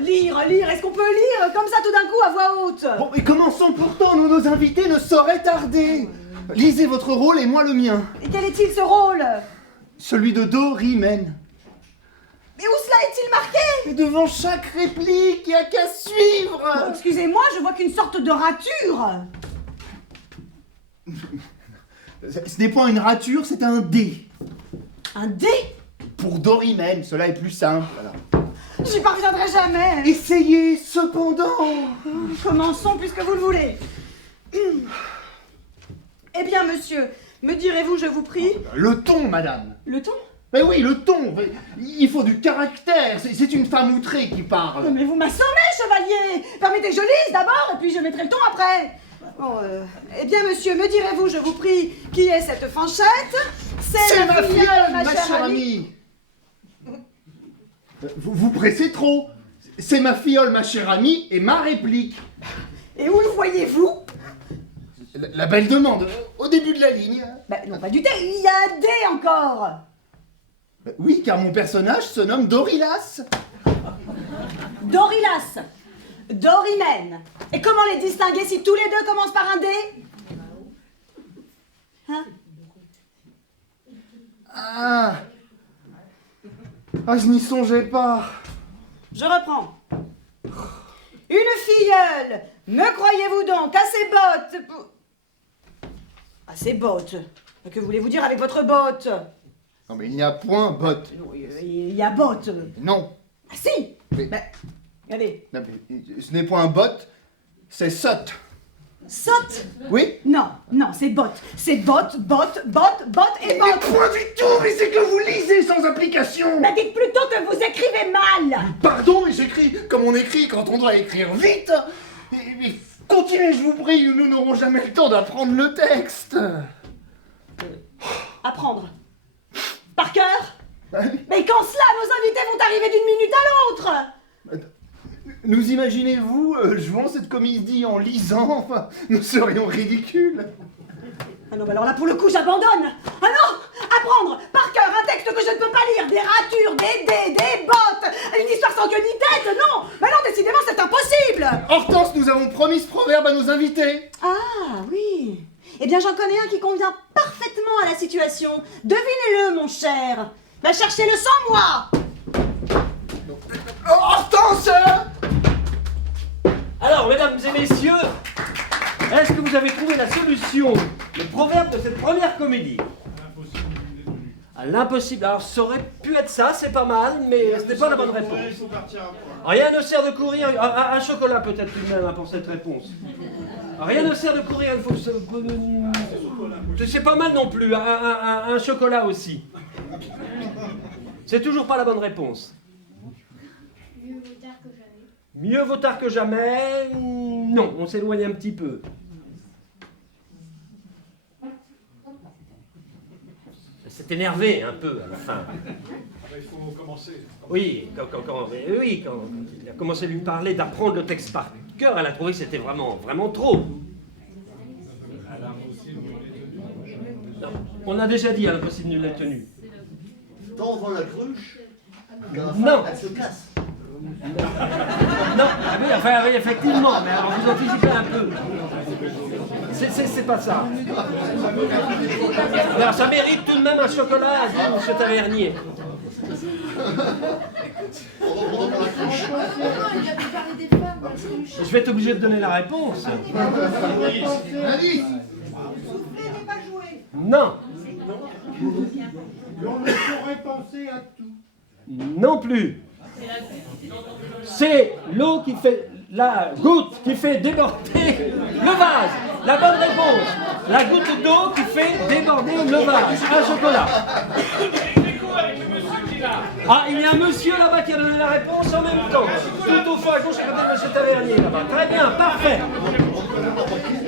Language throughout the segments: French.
Lire, est-ce qu'on peut lire comme ça tout d'un coup à voix haute? Bon, mais commençons pourtant, nos invités ne sauraient tarder. Lisez votre rôle et moi le mien. Et quel est-il ce rôle? Celui de Dorymen. Mais où cela est-il marqué? Et devant chaque réplique, il n'y a qu'à suivre. Bon, excusez-moi, je vois qu'une sorte de rature. Ce n'est point une rature, c'est un dé. Un dé? Pour Dorymen, cela est plus simple. Voilà. J'y parviendrai jamais. Essayez cependant. Commençons puisque vous le voulez. Eh bien, monsieur, me direz-vous, je vous prie... Le ton, madame. Le ton? Mais oui, le ton. Il faut du caractère. C'est une femme outrée qui parle. Mais vous m'assommez, chevalier. Permettez que je lise d'abord, et puis je mettrai le ton après. Bon, eh bien, monsieur, me direz-vous, je vous prie, qui est cette fanchette? C'est ma filleule, ma chère amie. amie. Vous pressez trop. C'est ma filleule, ma chère amie, et ma réplique. Et où le voyez-vous? La belle demande, au début de la ligne. Ben, non, pas du tout, il y a un dé encore. Oui, car mon personnage se nomme Dorylas. Dorylas, Dorymen. Et comment les distinguer si tous les deux commencent par un dé? Hein? Ah, je n'y songeais pas. Je reprends. Une filleule, me croyez-vous donc à ses bottes À ses bottes? Que voulez-vous dire avec votre botte? Non mais il n'y a point botte. Non, il y a botte. Non. Ah si. Mais- Ben, regardez. Non, mais ce n'est point botte, c'est sotte. Sotte? Oui? Non, c'est botte. C'est botte et botte. Mais point du tout, mais c'est que vous lisez sans application. Ben, dites plutôt que vous écrivez mal. Pardon, mais j'écris comme on écrit quand on doit écrire vite. Mais continuez, je vous prie, nous n'aurons jamais le temps d'apprendre le texte. Apprendre. Par cœur? Mais quand cela, nos invités vont arriver d'une minute à l'autre. Nous imaginez-vous jouant cette comédie en lisant? Enfin, nous serions ridicules. Ah non, mais alors là, pour le coup, j'abandonne. Ah non, apprendre par cœur un texte que je ne peux pas lire, des ratures, des dés, des bottes, une histoire sans queue ni tête, non. Mais non, décidément, c'est impossible. Hortense, nous avons promis ce proverbe à nos invités. Ah, oui. Eh bien, j'en connais un qui convient parfaitement à la situation. Devinez-le, mon cher. Va chercher-le sans moi. Oh, Hortense! Alors, mesdames et messieurs, est-ce que vous avez trouvé la solution, le proverbe de cette première comédie? À l'impossible. Alors, ça aurait pu être ça, c'est pas mal, mais ce n'est pas la bonne réponse. Rien ne sert de courir. Un chocolat peut-être tout de même hein, pour cette réponse. Rien ne sert de courir, il faut se... C'est pas mal non plus, un chocolat aussi. C'est toujours pas la bonne réponse. Mieux vaut tard que jamais. Non, on s'éloigne un petit peu. C'est énervé un peu à la fin. Il faut commencer. Oui, quand il a commencé à lui parler d'apprendre le texte par cœur, elle a trouvé que c'était vraiment trop. Non, on a déjà dit à l'impossible nul n'est tenu. Tant vend la cruche, Non. elle se casse. Non, oui, enfin, oui, effectivement, mais alors vous anticipez un peu. C'est pas ça. Alors, ça mérite tout de même un chocolat, dit monsieur Tavernier. Je vais être obligé de donner la réponse. Alice! Non. On ne saurait penser à tout. Non plus. C'est l'eau qui fait... La goutte qui fait déborder le vase. La bonne réponse. La goutte d'eau qui fait déborder le vase. Un chocolat. Ah, il y a un monsieur là-bas qui a donné la réponse en même temps. Tout au fond à gauche, il y a monsieur Tavernier là-bas. Très bien, parfait.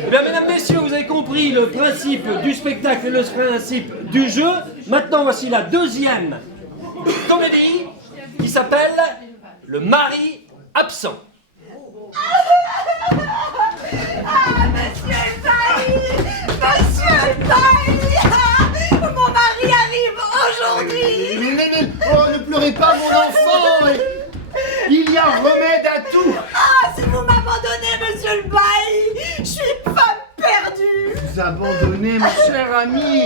Eh bien, mesdames, messieurs, vous avez compris le principe du spectacle et le principe du jeu. Maintenant, voici la deuxième comédie qui s'appelle Le mari absent. Ah, monsieur est failli. Monsieur est failli. Mon mari arrive aujourd'hui. Oh, ne pleurez pas, mon enfant! Il y a remède à tout. Ah, si vous m'abandonnez, monsieur le bailli, je suis une femme perdue. Vous abandonnez, mon cher ami.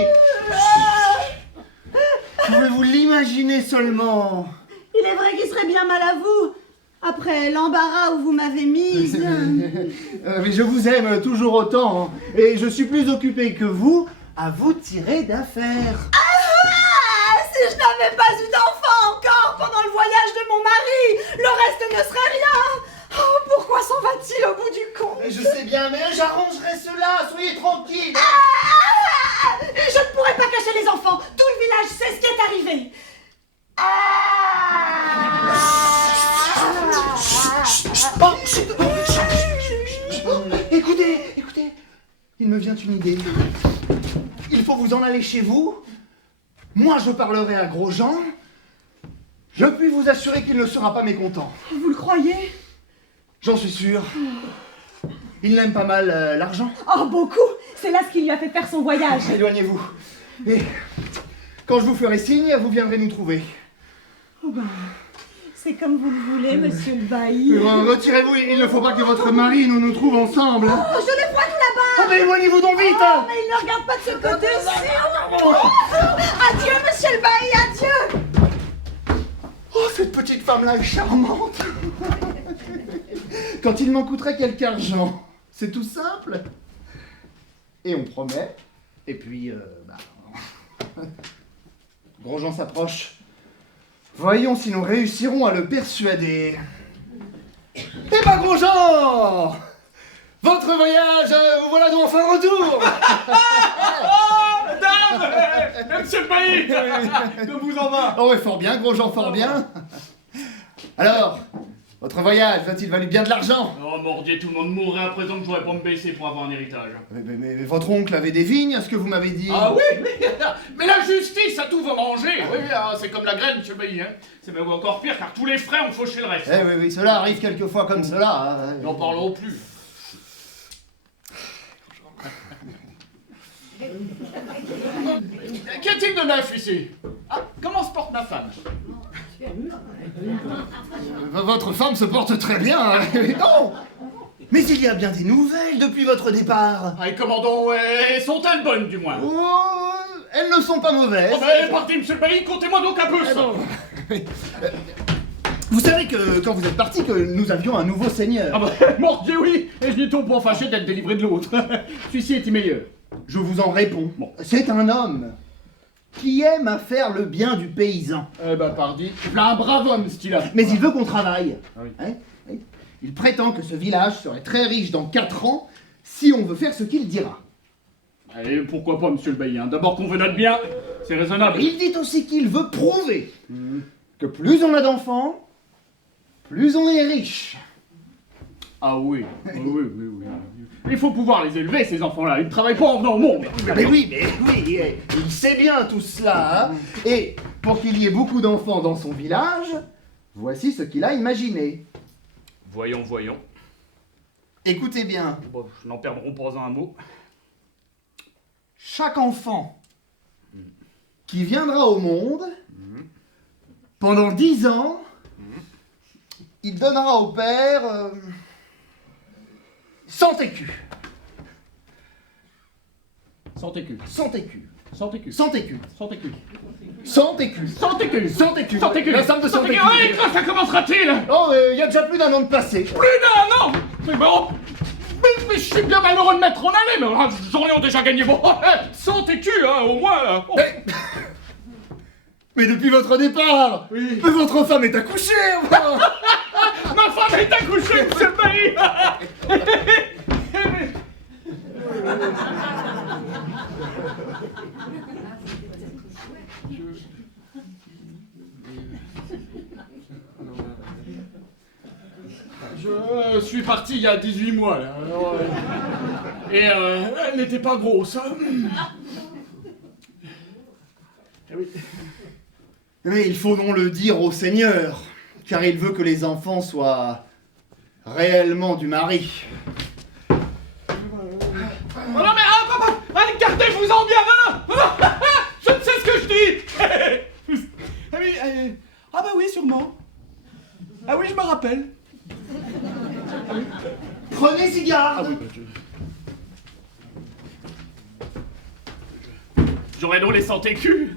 Pouvez-vous l'imaginer seulement? Il est vrai qu'il serait bien mal à vous, après l'embarras où vous m'avez mise. Mais je vous aime toujours autant, et je suis plus occupé que vous à vous tirer d'affaire. Ah, si je n'avais pas eu d'enfant encore pendant le voyage de mon mari, le reste ne serait rien. Oh, pourquoi s'en va-t-il au bout du compte? Je sais bien, mais j'arrangerai cela, soyez tranquille. Je ne pourrais pas cacher les enfants. Tout le village sait ce qui est arrivé. Écoutez, il me vient une idée. Il faut vous en aller chez vous. Moi, je parlerai à Grosjean. Je puis vous assurer qu'il ne sera pas mécontent. Vous le croyez? J'en suis sûr. Il n'aime pas mal l'argent. Oh, beaucoup. C'est là ce qui lui a fait faire son voyage. Éloignez-vous. Et quand je vous ferai signe, vous viendrez nous trouver. Oh ben, c'est comme vous le voulez, monsieur le bailli. Retirez-vous, il ne faut pas que votre mari nous trouve ensemble. Oh, je le vois tout là-bas. Ah, mais éloignez-vous donc vite. Oh, mais il ne regarde pas de ce côté-ci. Adieu, monsieur le bailli, adieu. Oh, cette petite femme-là est charmante. Quand il m'en coûterait quelque argent. C'est tout simple. Et on promet. Et puis, Grosjean s'approche. Voyons si nous réussirons à le persuader. Eh ben, Grosjean! Votre voyage, vous voilà donc enfin retour. Dame, monsieur le bailli, que vous en va? Oh ouais, fort bien, Grosjean, fort bien. Alors, votre voyage va-t-il valu bien de l'argent? Oh mordier, tout le monde mourrait à présent que je pourrais pas me baisser pour avoir un héritage. Mais votre oncle avait des vignes, ce que vous m'avez dit. Ah oui, mais la justice a tout va manger. Oui, c'est comme la graine, monsieur le bailli. Hein. C'est même encore pire car tous les frais ont fauché le reste. Oui, cela arrive quelquefois comme cela. Hein. N'en parlerons plus. Qu'y a-t-il de neuf ici? Ah, comment se porte ma femme? Votre femme se porte très bien. Hein. Non. Mais il y a bien des nouvelles depuis votre départ. Ah, et comment donc, sont-elles bonnes du moins? Oh, elles ne sont pas mauvaises. Oh ben, partez, monsieur le bailli, comptez-moi donc un peu ça. Vous savez que quand vous êtes parti, que nous avions un nouveau seigneur. Ah bah, mordier, oui, et je n'ai tout pour fâcher d'être délivré de l'autre. Celui-ci est meilleur. Je vous en réponds. Bon. C'est un homme qui aime à faire le bien du paysan. Eh ben, pardi, là un brave homme, ce qu'il a. Mais il veut qu'on travaille. Ah oui. Hein? Oui. Il prétend que ce village serait très riche dans 4 ans si on veut faire ce qu'il dira. Et pourquoi pas, monsieur le bailli, hein. D'abord qu'on veut notre bien, c'est raisonnable. Il dit aussi qu'il veut prouver que plus on a d'enfants, plus on est riche. Ah oui, oui. Il faut pouvoir les élever, ces enfants-là. Ils ne travaillent pas en venant au monde. Mais oui, il sait bien tout cela. Hein. Et pour qu'il y ait beaucoup d'enfants dans son village, voici ce qu'il a imaginé. Voyons. Écoutez bien. Bon, n'en perdrons pas un mot. Chaque enfant qui viendra au monde, pendant 10 ans, il donnera au père 100 écus. 100 écus. 100 écus. 100 écus. 100 écus. 100 écus. 100 écus. 100 écus. 100 écus. 100 écus. La somme de 100 écus. Oui, quand ça commencera-t-il? Oh, il y a déjà plus d'1 an de passé. Plus d'un an. Mais bon, mais je suis bien malheureux de mettre en aller, mais j'en ai déjà gagné bon. 100 écus, hein, au moins. Là. Oh. Mais depuis votre départ, Oui. mais votre femme est accouchée. Ma femme est accouchée, monsieur le bailli. Je suis parti il y a 18 mois, là. Alors, et elle n'était pas grosse. Hein. Eh oui. Mais il faut donc le dire au Seigneur, car il veut que les enfants soient réellement du mari. Oh non mais gardez-vous-en bien, non. Je ne sais ce que je dis. Ah oui, ah bah oui, sûrement. Ah oui, je me rappelle. Prenez s'y garde. J'aurais donc les 100 écus.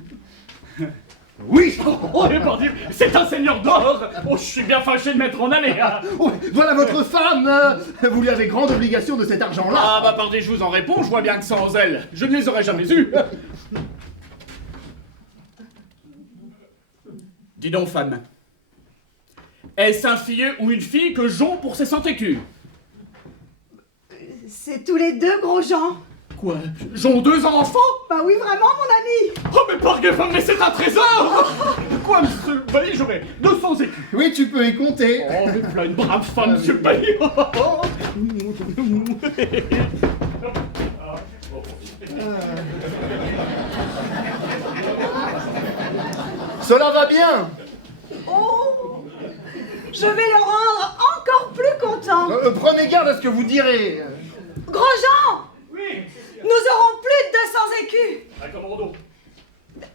Oui. Oh, et par Dieu, c'est un seigneur d'or. Oh, je suis bien fâché de m'être en allé. Hein. Oh, voilà votre femme. Vous lui avez grande obligation de cet argent-là. Ah bah pardon, je vous en réponds, je vois bien que sans elle, je ne les aurais jamais eus. Dis donc, femme, est-ce un filleul ou une fille que j'ont pour ces 100 écus? C'est tous les deux, Grosjean. Quoi? J'ont 2 enfants? Bah oui, vraiment, mon ami. Oh mais par que femme, mais c'est un trésor. Quoi, monsieur le bailli, j'aurais 200 écus. Oui, tu peux y compter. Oh, mais voilà une brave femme, monsieur le bailli. Cela va bien. Oh, je vais le rendre encore plus content. Prenez garde à ce que vous direz. Grosjean, Oui. nous aurons plus de 200 écus. Ah, commando.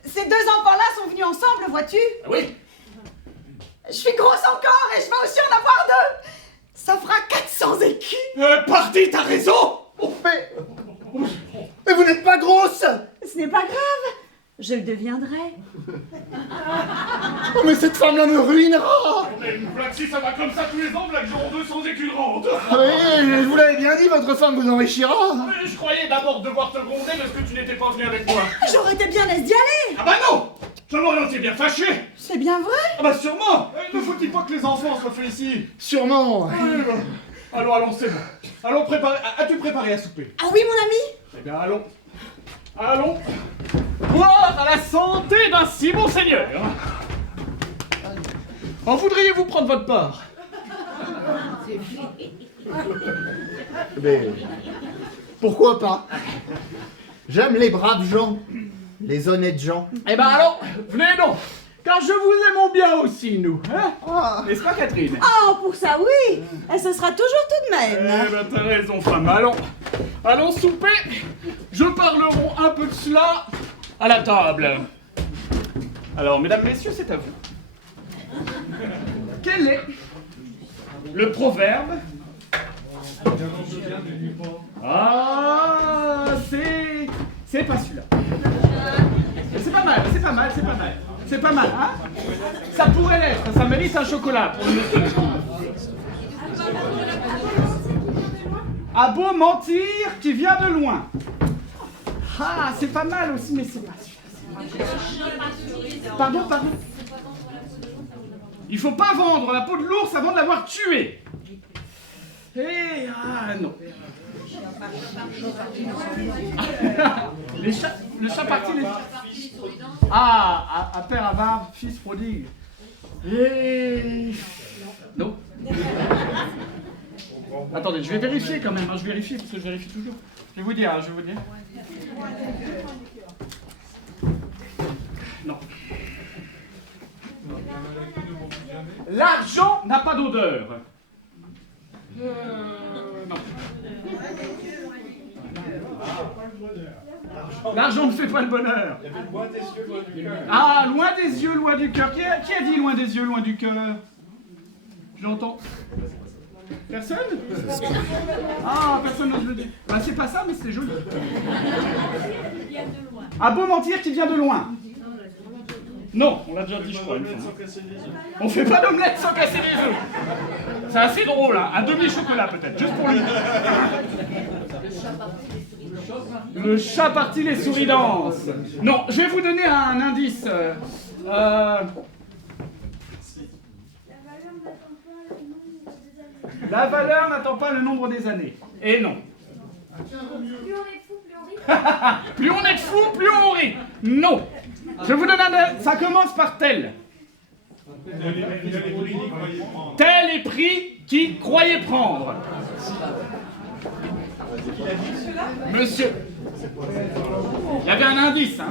Ces 2 enfants-là sont venus ensemble, vois-tu? Ah oui. Je suis grosse encore et je vais aussi en avoir 2. Ça fera 400 écus. Pardi, t'as raison. Mais vous n'êtes pas grosse. Ce n'est pas grave. Je le deviendrai. Oh, mais cette femme-là me ruinera. Mais voilà, si ça va comme ça tous les ans, voilà que j'aurai 200 écus de rente. Oui, je vous l'avais bien dit, votre femme vous enrichira. Mais je croyais d'abord devoir te gronder parce que tu n'étais pas venu avec moi. J'aurais été bien aise d'y aller. Ah bah non. Jean-Laurent, t'es bien fâché. C'est bien vrai. Ah bah sûrement. Ne faut-il pas que les enfants soient faits ici? Sûrement. Oui, bah. Allons, c'est bon. Allons, as-tu préparé à souper? Ah oui, mon ami. Eh bien, allons. Allons. Boire à la santé d'un si bon seigneur. En voudriez-vous prendre votre part? Mais pourquoi pas? J'aime les braves gens, les honnêtes gens. Eh ben alors, venez donc, car je vous aimons bien aussi, nous, hein? N'est-ce pas, Catherine? Oh, pour ça, oui. Et ce sera toujours tout de Eh même. ben, t'as raison, femme. Allons souper. Je parlerons un peu de cela à la table. Alors, mesdames, messieurs, c'est à vous. Quel est le proverbe? Ah, c'est pas celui-là. C'est pas mal, hein? Ça pourrait l'être, ça mérite un chocolat pour le monsieur. A beau mentir, qui vient de loin. Ah, c'est pas mal aussi, mais c'est pas celui-là. Pardon. Il faut pas vendre la peau de l'ours avant de l'avoir tué. Non. Le chat parti, à père avare, fils prodigue. Non. Attendez, je vais vérifier quand même, je vérifie parce que je vérifie toujours. Je vais vous dire. Non. L'argent n'a pas d'odeur. Non. L'argent ne fait pas le bonheur. Ah, loin des yeux, loin du cœur. Qui a dit loin des yeux, loin du cœur? Je l'entends. Personne? Ah, personne n'ose le dire. Bah, c'est pas ça, mais c'est joli. À beau mentir qui vient de loin. Non, on l'a déjà dit, je crois, une fois. On fait pas d'omelette sans casser les œufs. C'est assez drôle, hein. Un demi-chocolat peut-être, juste pour lui. Le chat parti, les souris dansent. Non, je vais vous donner un indice. La valeur n'attend pas le nombre des années. Et non. Plus on est fou, plus on rit. Plus on est fou, plus on rit. Non. Je vous donne un... Ça commence par tel. Tel est pris qui croyait prendre. Monsieur. Il y avait un indice, hein.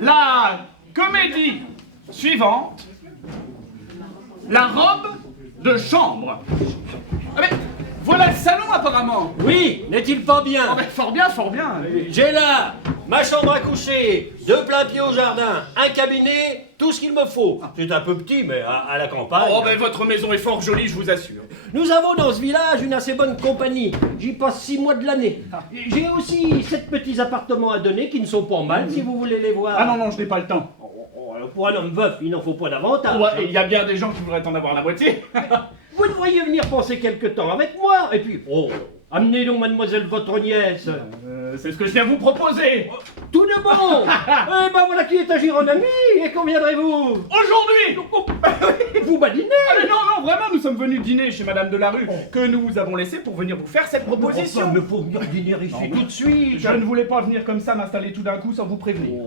La comédie suivante, la robe de chambre. Ah mais, voilà le salon apparemment. Oui, n'est-il pas bien? Ah mais, fort bien, fort bien. J'ai là ma chambre à coucher, 2 plein pieds au jardin, un cabinet, tout ce qu'il me faut. C'est un peu petit, mais à la campagne. Oh, ben votre maison est fort jolie, je vous assure. Nous avons dans ce village une assez bonne compagnie. J'y passe 6 mois de l'année. J'ai aussi 7 petits appartements à donner qui ne sont pas mal, si vous voulez les voir. Ah non, non, je n'ai pas le temps. Pour un homme veuf, il n'en faut pas davantage. Ouais, il y a bien des gens qui voudraient en avoir la moitié. Vous devriez venir passer quelque temps avec moi. Et puis, amenez donc mademoiselle votre nièce. C'est ce que je viens vous proposer. Tout de bon. Eh ben voilà qui est agir en ami. Et quand viendrez-vous? Aujourd'hui. Vous badinez. Ah, non, non, vraiment, nous sommes venus dîner chez Madame Delarue, que nous vous avons laissé pour venir vous faire cette proposition. Mais faut venir dîner ici tout de suite. Je ne voulais pas venir comme ça m'installer tout d'un coup sans vous prévenir.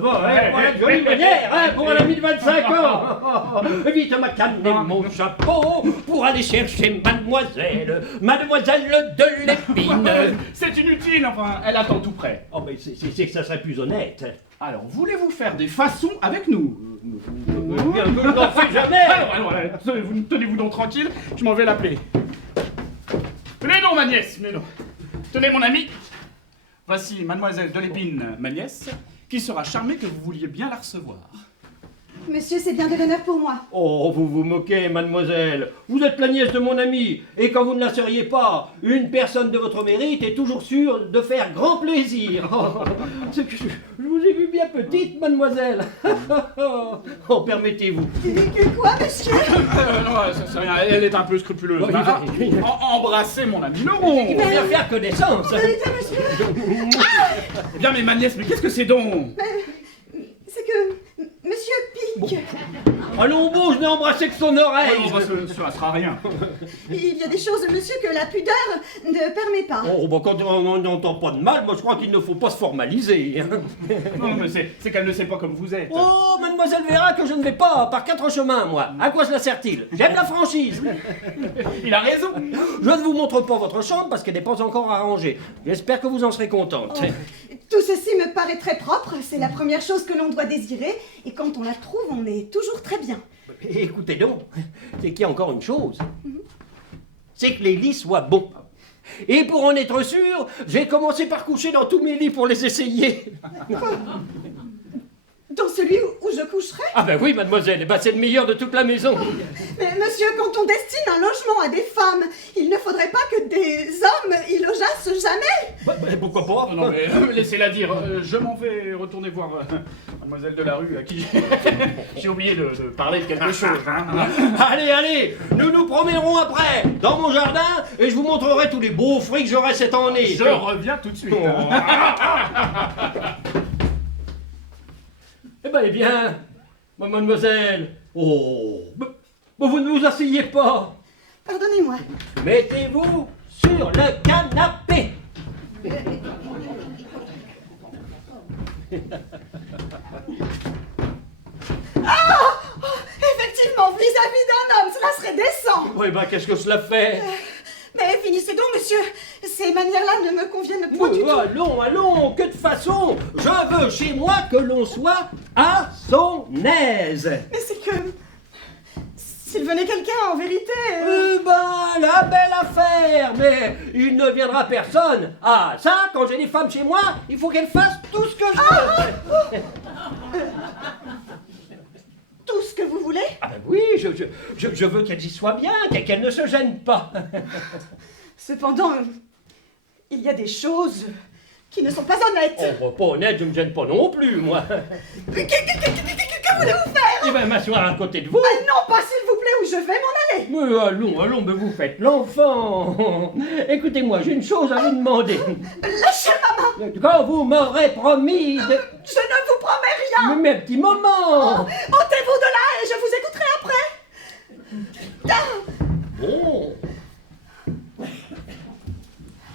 Voilà de jolie manière, pour un ami de 25 ans. Vite m'accaner mon chapeau pour aller chercher mademoiselle de l'Épine. C'est inutile, enfin, elle attend tout près. Oh, mais c'est que ça serait plus honnête. Alors, voulez-vous faire des façons avec nous? Bien, je n'en fais jamais. Alors, tenez-vous donc tranquille, je m'en vais l'appeler. Tenez donc, ma nièce, tenez donc. Tenez, mon ami. Voici mademoiselle de l'Épine, ma nièce, qui sera charmée que vous vouliez bien la recevoir. Monsieur, c'est bien de l'honneur pour moi. Oh, vous vous moquez, mademoiselle. Vous êtes la nièce de mon ami. Et quand vous ne la seriez pas, une personne de votre mérite est toujours sûre de faire grand plaisir. C'est que je vous ai vu bien petite, mademoiselle. Oh, permettez-vous. Que quoi, monsieur? Non, ça, c'est rien, elle est un peu scrupuleuse. Embrassez mon ami Laurent. Il faut bien faire connaissance. Vérité, monsieur? Eh bien, mais ma nièce, mais qu'est-ce que c'est donc? C'est que... Monsieur Pic, Allons, bouge, n'ai embrassé que son oreille. Oh, ça sera rien. il y a des choses, monsieur, que la pudeur ne permet pas. Oh, bah quand on n'entend pas de mal, moi je crois qu'il ne faut pas se formaliser. Non, mais c'est qu'elle ne sait pas comme vous êtes. Oh, mademoiselle verra que je ne vais pas par 4 chemins, moi. À quoi cela sert-il? J'aime la franchise. Il a raison. Je ne vous montre pas votre chambre parce qu'elle n'est pas encore arrangée. J'espère que vous en serez contente. Tout ceci me paraît très propre, c'est la première chose que l'on doit désirer, et quand on la trouve, on est toujours très bien. Écoutez donc, c'est qu'il y a encore une chose. C'est que les lits soient bons. Et pour en être sûr, j'ai commencé par coucher dans tous mes lits pour les essayer. Dans celui où je coucherai? Ah ben oui, mademoiselle, eh ben c'est le meilleur de toute la maison. Mais monsieur, quand on destine un logement à des femmes, il ne faudrait pas que des hommes y logeassent jamais? Bah, pourquoi pas? Non, mais laissez-la dire. Je m'en vais retourner voir mademoiselle Delarue, à qui j'ai oublié de parler de quelque chose. Hein. Allez, allez, nous nous promènerons après, dans mon jardin, et je vous montrerai tous les beaux fruits que j'aurai cette année. Je reviens tout de suite. Eh bien, mademoiselle, vous ne vous asseyez pas. Pardonnez-moi. Mettez-vous sur le canapé. Effectivement, vis-à-vis d'un homme, cela serait décent. Oui, qu'est-ce que cela fait? Mais finissez donc, monsieur. Ces manières-là ne me conviennent point du tout. Allons, que de façon. Je veux chez moi que l'on soit à son aise. Mais c'est que... S'il venait quelqu'un, en vérité... La belle affaire. Mais il ne viendra personne. Ah, ça, quand j'ai des femmes chez moi, il faut qu'elles fassent tout ce que je veux. Tout ce que vous voulez? Ah ben oui, je veux qu'elles y soient bien, qu'elles ne se gênent pas. Cependant, il y a des choses qui ne sont pas honnêtes. Oh, pas honnête, je me gêne pas non plus, moi. Que voulez-vous faire? Eh ben, m'asseoir à côté de vous. Ah non, pas s'il vous plaît, où je vais m'en aller. Mais allons, mais vous faites l'enfant. Écoutez-moi, j'ai une chose à vous demander. Lâchez ma main. Quand vous m'aurez promis de... Je ne vous promets rien. Mais un petit moment. Ôtez-vous de là et je vous écouterai après. Bon.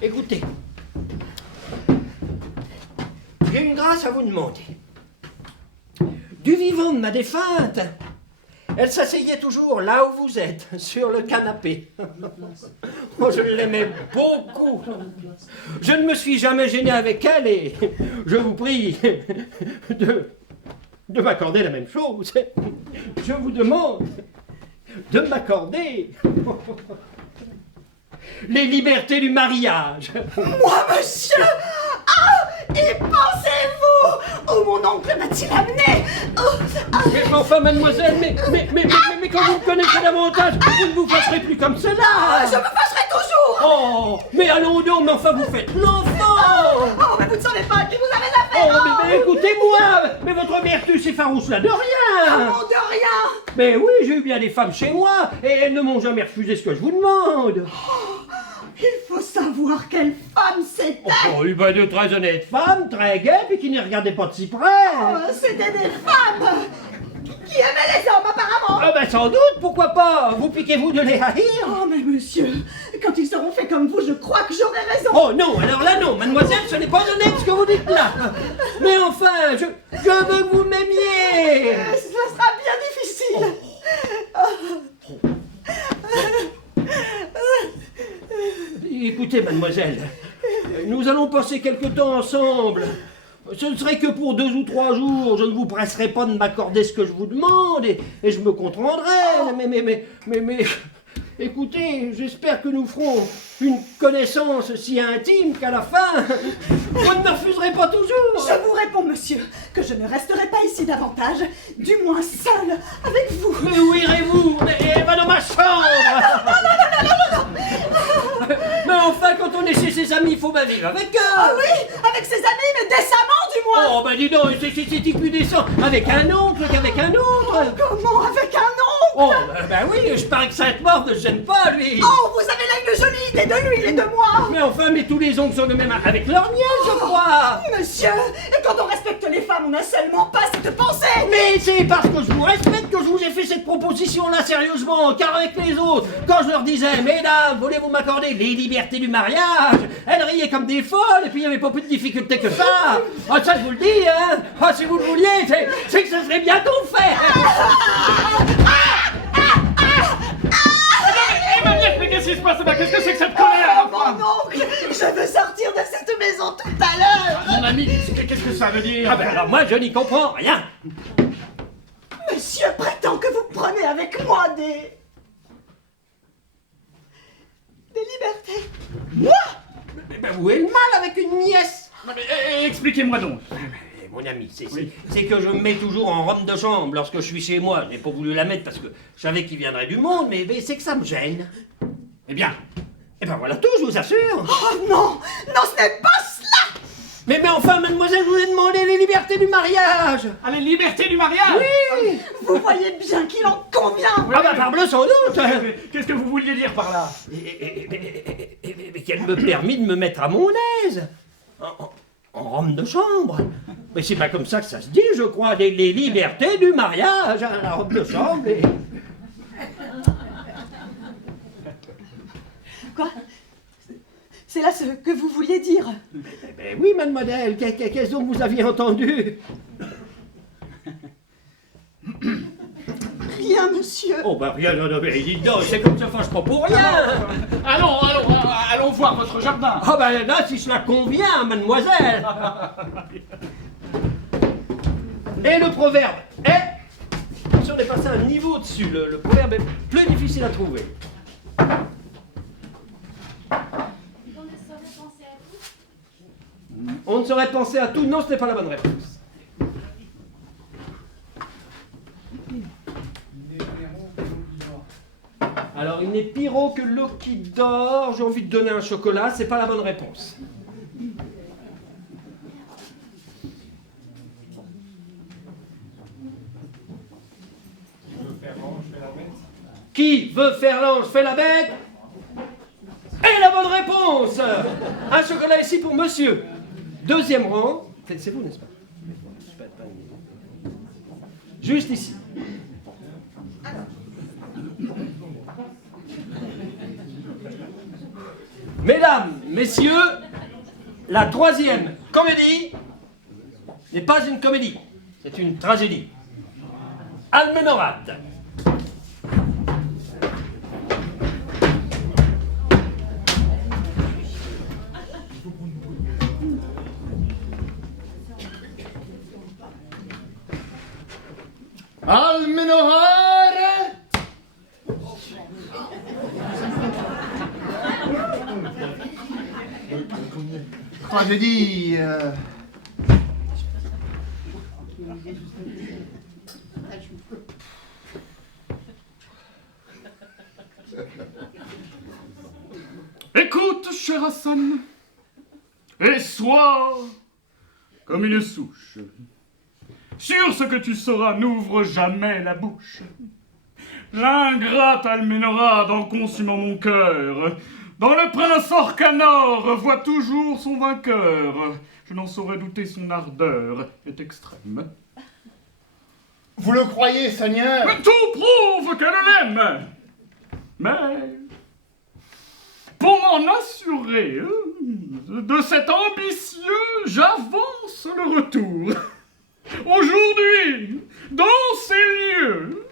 Écoutez. J'ai une grâce à vous demander. Du vivant de ma défunte, elle s'asseyait toujours là où vous êtes, sur le canapé. Oh, je l'aimais beaucoup. Je ne me suis jamais gêné avec elle et je vous prie de m'accorder la même chose. Je vous demande de m'accorder les libertés du mariage. Moi, monsieur? Ah! Y pensez oncle m'a-t-il amené? Mais enfin, mademoiselle, mais quand vous me connaissez davantage, vous ne vous fâcherez plus comme cela. Je me fâcherai toujours. Oh, mais allons donc, mais enfin, vous faites l'enfant. Oh, mais vous ne savez pas à qui vous avez affaire. Oh, mais écoutez-moi, mais votre vertu s'effarouche là de rien. Oh, de rien. Mais oui, j'ai eu bien des femmes chez moi, et elles ne m'ont jamais refusé ce que je vous demande. Il faut savoir quelle femme c'était. Oh, ben de très honnêtes femmes, très gaies, puis qui ne regardaient pas de si près. C'était des femmes qui aimaient les hommes, apparemment. Ah ben sans doute, pourquoi pas. Vous piquez-vous de les haïr? Oh, mais monsieur, quand ils seront faits comme vous, je crois que j'aurai raison. Oh non, alors là non, mademoiselle, ce n'est pas honnête ce que vous dites là. Mais enfin, je veux que vous m'aimiez. Ce sera bien difficile. Écoutez, mademoiselle, nous allons passer quelque temps ensemble. Ce ne serait que pour 2 ou 3 jours. Je ne vous presserai pas de m'accorder ce que je vous demande et je me contrendrai. Mais, écoutez, j'espère que nous ferons une connaissance si intime qu'à la fin, vous ne me refuserez pas toujours. Je vous réponds, monsieur, que je ne resterai pas ici davantage, du moins seule avec vous. Mais où irez-vous? Mais va dans ma chambre. Non. Mais enfin, quand on est chez ses amis, il faut bien vivre avec eux. Ah oui, avec ses amis, mais décemment du moins. Oh, ben dis donc, c'est plus décent avec un oncle qu'avec un autre. Comment avec un oncle? Oh, ben oui, je parie que Sainte-Mort ne se gêne pas, lui. Oh, vous avez là une jolie idée de lui et de moi. Mais enfin, mais tous les oncles sont de même avec leur nièce, je crois. Monsieur, quand on respecte les femmes, on n'a seulement pas cette pensée. Mais c'est parce que je vous respecte que je vous ai fait cette proposition-là sérieusement, car avec les autres, quand je leur disais, mesdames, voulez-vous m'accorder les libertés du mariage, elles riaient comme des folles, et puis il n'y avait pas plus de difficulté que ça. Ah, ça je vous le dis, hein. Ah, si vous le vouliez, c'est que ce serait bientôt fait. Mais qu'est-ce qui se passe là? Qu'est-ce que c'est que cette colère? Mon oncle, je veux sortir de cette maison tout à l'heure. Mon ami, qu'est-ce que ça veut dire? Ah ben alors moi je n'y comprends rien. Monsieur prétend que vous prenez avec moi des libertés. Moi? Mais où est le mal avec une nièce? Expliquez-moi donc. Mon ami, c'est que je me mets toujours en robe de chambre lorsque je suis chez moi. Je n'ai pas voulu la mettre parce que je savais qu'il viendrait du monde, mais c'est que ça me gêne. Eh bien. Eh ben voilà tout, je vous assure. Oh non, non, ce n'est pas cela. Mais enfin, mademoiselle, je vous ai demandé les libertés du mariage. Ah, les libertés du mariage? Oui. Vous voyez bien qu'il en convient. Ah bah parbleu sans doute. Qu'est-ce que vous vouliez dire par là? Mais qu'elle me permit de me mettre à mon aise. En robe de chambre. Mais c'est pas comme ça que ça se dit, je crois, les libertés du mariage, hein, la robe de chambre. Quoi? C'est là ce que vous vouliez dire? Ben oui, mademoiselle, qu'est-ce que vous aviez entendu? Rien, monsieur. Oh ben rien, non, mais dites donc, c'est comme ça fâche pas pour rien. Allons voir votre jardin. Ah ben là, si cela convient, mademoiselle. Et le proverbe est... Si on est passé un niveau au-dessus, le proverbe est plus difficile à trouver. On ne saurait penser à tout. On ne saurait penser à tout, non, ce n'est pas la bonne réponse. Alors, il n'est pire que l'eau qui dort. J'ai envie de donner un chocolat, c'est pas la bonne réponse. Qui veut faire l'ange fait la bête? Et la bonne réponse! Un chocolat ici pour monsieur. Deuxième rang. C'est vous, n'est-ce pas? Juste ici. Mesdames, messieurs, la troisième comédie n'est pas une comédie, c'est une tragédie. Alménorade. Alménorade. Tragédie. Écoute, cher Hassan, et sois comme une souche. Sur ce que tu sauras, n'ouvre jamais la bouche. L'ingrate Alménorade, en consumant mon cœur, dans le prince Orcanor, voit toujours son vainqueur. Je n'en saurais douter, son ardeur est extrême. Vous le croyez, Seigneur? Mais tout prouve qu'elle l'aime. Mais, pour m'en assurer de cet ambitieux, j'avance le retour. Aujourd'hui, dans ces lieux.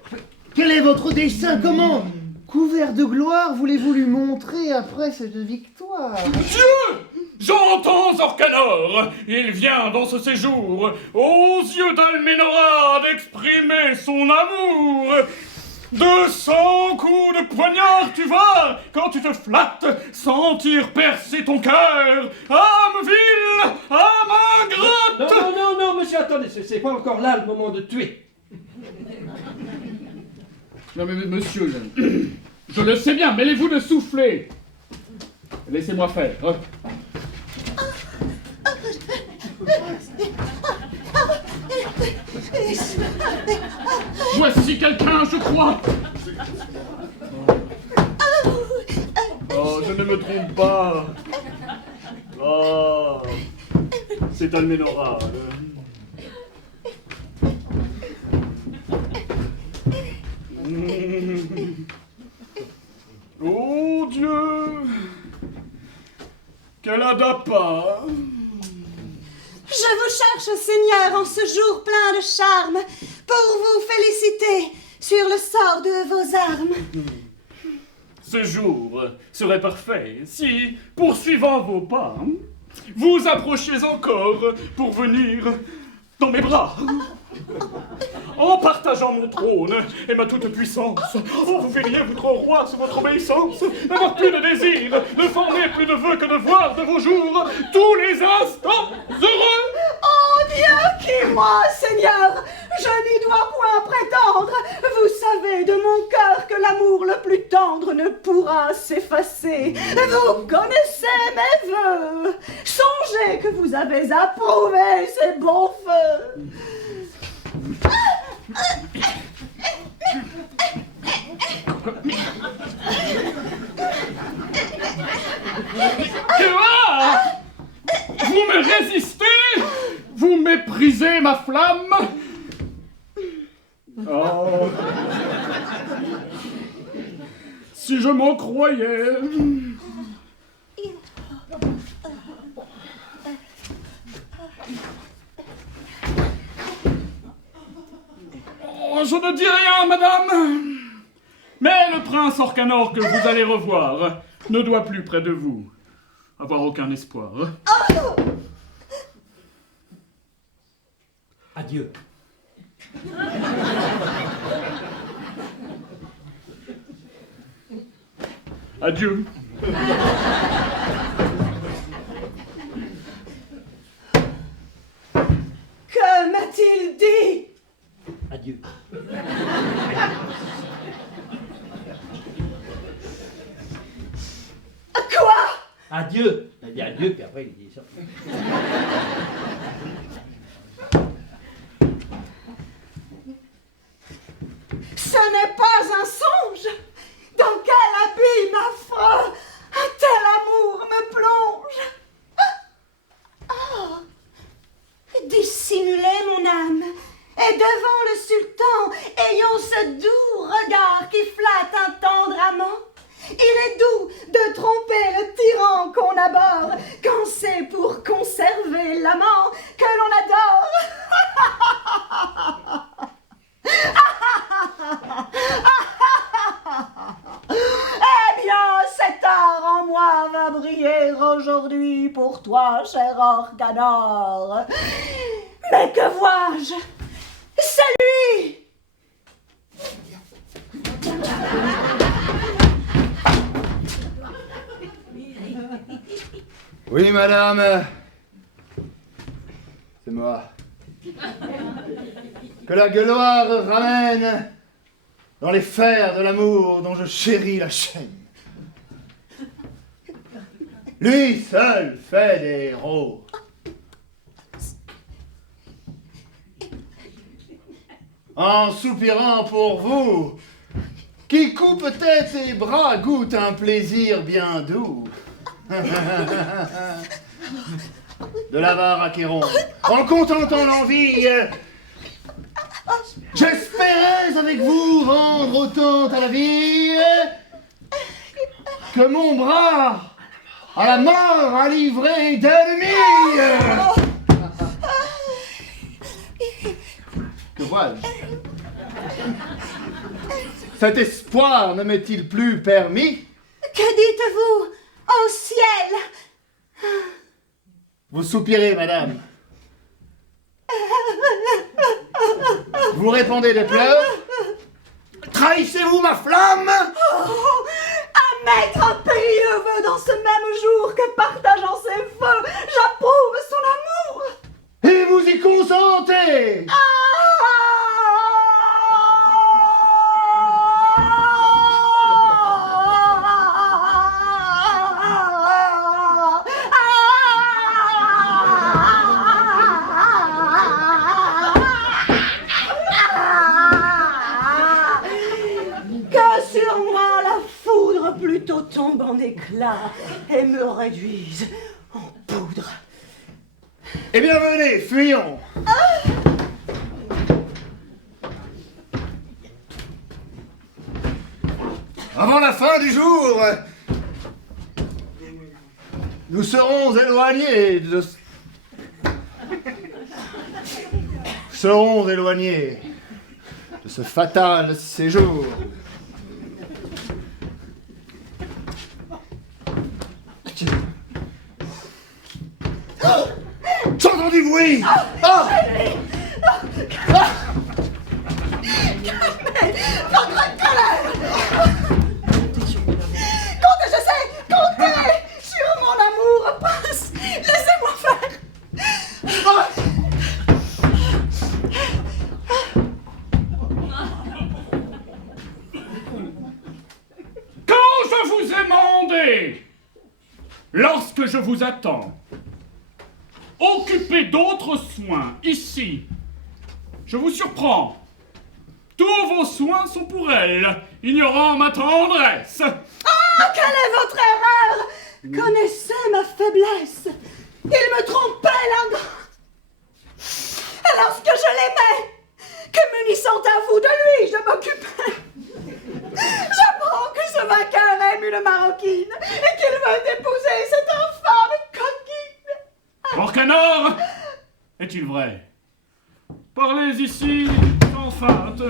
Quel est votre dessein? Comment, couvert de gloire, voulez-vous lui montrer après cette victoire? Dieu! J'entends Orcanor! Il vient dans ce séjour, aux yeux d'Alménorade, exprimer son amour! 200 coups de poignard, tu vas, quand tu te flattes, sentir percer ton cœur! Âme vile! Âme ingrate! Non, monsieur, attendez, c'est pas encore là le moment de tuer. Non mais monsieur, je le sais bien, mêlez-vous de souffler. Laissez-moi faire. Voici quelqu'un, je crois. Oh, je ne me trompe pas. Oh, c'est Alménorade. Oh Dieu! Quel adapa! Je vous cherche, Seigneur, en ce jour plein de charme, pour vous féliciter sur le sort de vos armes. Ce jour serait parfait si, poursuivant vos pas, vous approchiez encore pour venir dans mes bras. En partageant mon trône et ma toute-puissance, oh, vous verriez votre roi sous votre obéissance, n'avoir plus de désir, ne former plus de vœux que de voir de vos jours tous les instants heureux. Oh Dieu qui moi, Seigneur, je n'y dois point prétendre. Vous savez de mon cœur que l'amour le plus tendre ne pourra s'effacer. Vous connaissez mes vœux. Songez que vous avez approuvé ces bons feux. Quoi? Vous me résistez? Vous méprisez ma flamme? Oh. Si je m'en croyais. Oh, je ne dis rien, madame. Mais le prince Orcanor que vous allez revoir ne doit plus près de vous avoir aucun espoir. Adieu. Adieu. Que m'a-t-il dit? Adieu. Quoi? Adieu. Il a dit adieu, puis après il dit ça. Ce n'est pas un songe. Dans quel abîme affreux un tel amour me plonge. Oh, dissimulez mon âme, et devant le sultan, ayons ce doux regard qui flatte un tendre amant. Il est doux de tromper le tyran qu'on aborde, quand c'est pour conserver l'amant que l'on adore. Eh bien, cet art en moi va briller aujourd'hui pour toi, cher Orcanor. Mais que vois-je? C'est lui! Oui, madame. C'est moi. Que la gueuloire ramène dans les fers de l'amour dont je chéris la chaîne. Lui seul fait des héros. En soupirant pour vous, qui coupe tête et bras goûte un plaisir bien doux. De l'avare à Chéron, en contentant l'envie, j'espérais avec vous rendre autant à la vie que mon bras à la mort a livré d'ennemis. Que vois-je? Cet espoir ne m'est-il plus permis? Que dites-vous au ciel? Vous soupirez, madame. Vous répandez des pleurs? Trahissez-vous ma flamme? Oh, à mettre un périlleux vœu dans ce même jour que partageant ses feux, j'approuve son amour. Et vous y consentez? Plutôt tombe en éclats et me réduise en poudre. Eh bien, venez, fuyons. Avant la fin du jour, nous serons éloignés de... serons éloignés de ce fatal séjour. J'entends du bruit! Ah! Votre colère! Comptez, je sais! Comptez! Sur mon amour, passe! Laissez-moi faire! Quand je vous ai mandé, lorsque je vous attends, occupez d'autres soins, ici. Je vous surprends. Tous vos soins sont pour elle, ignorant ma tendresse. Ah, quelle est votre erreur? Connaissez ma faiblesse. Il me trompait là. Lorsque je l'aimais, que m'unissant à vous de lui, je m'occupais. J'apprends que ce vainqueur aime une maroquine et qu'il veut épouser cette infâme coquine. Orcanor, est-il vrai? Parlez ici sans feinte.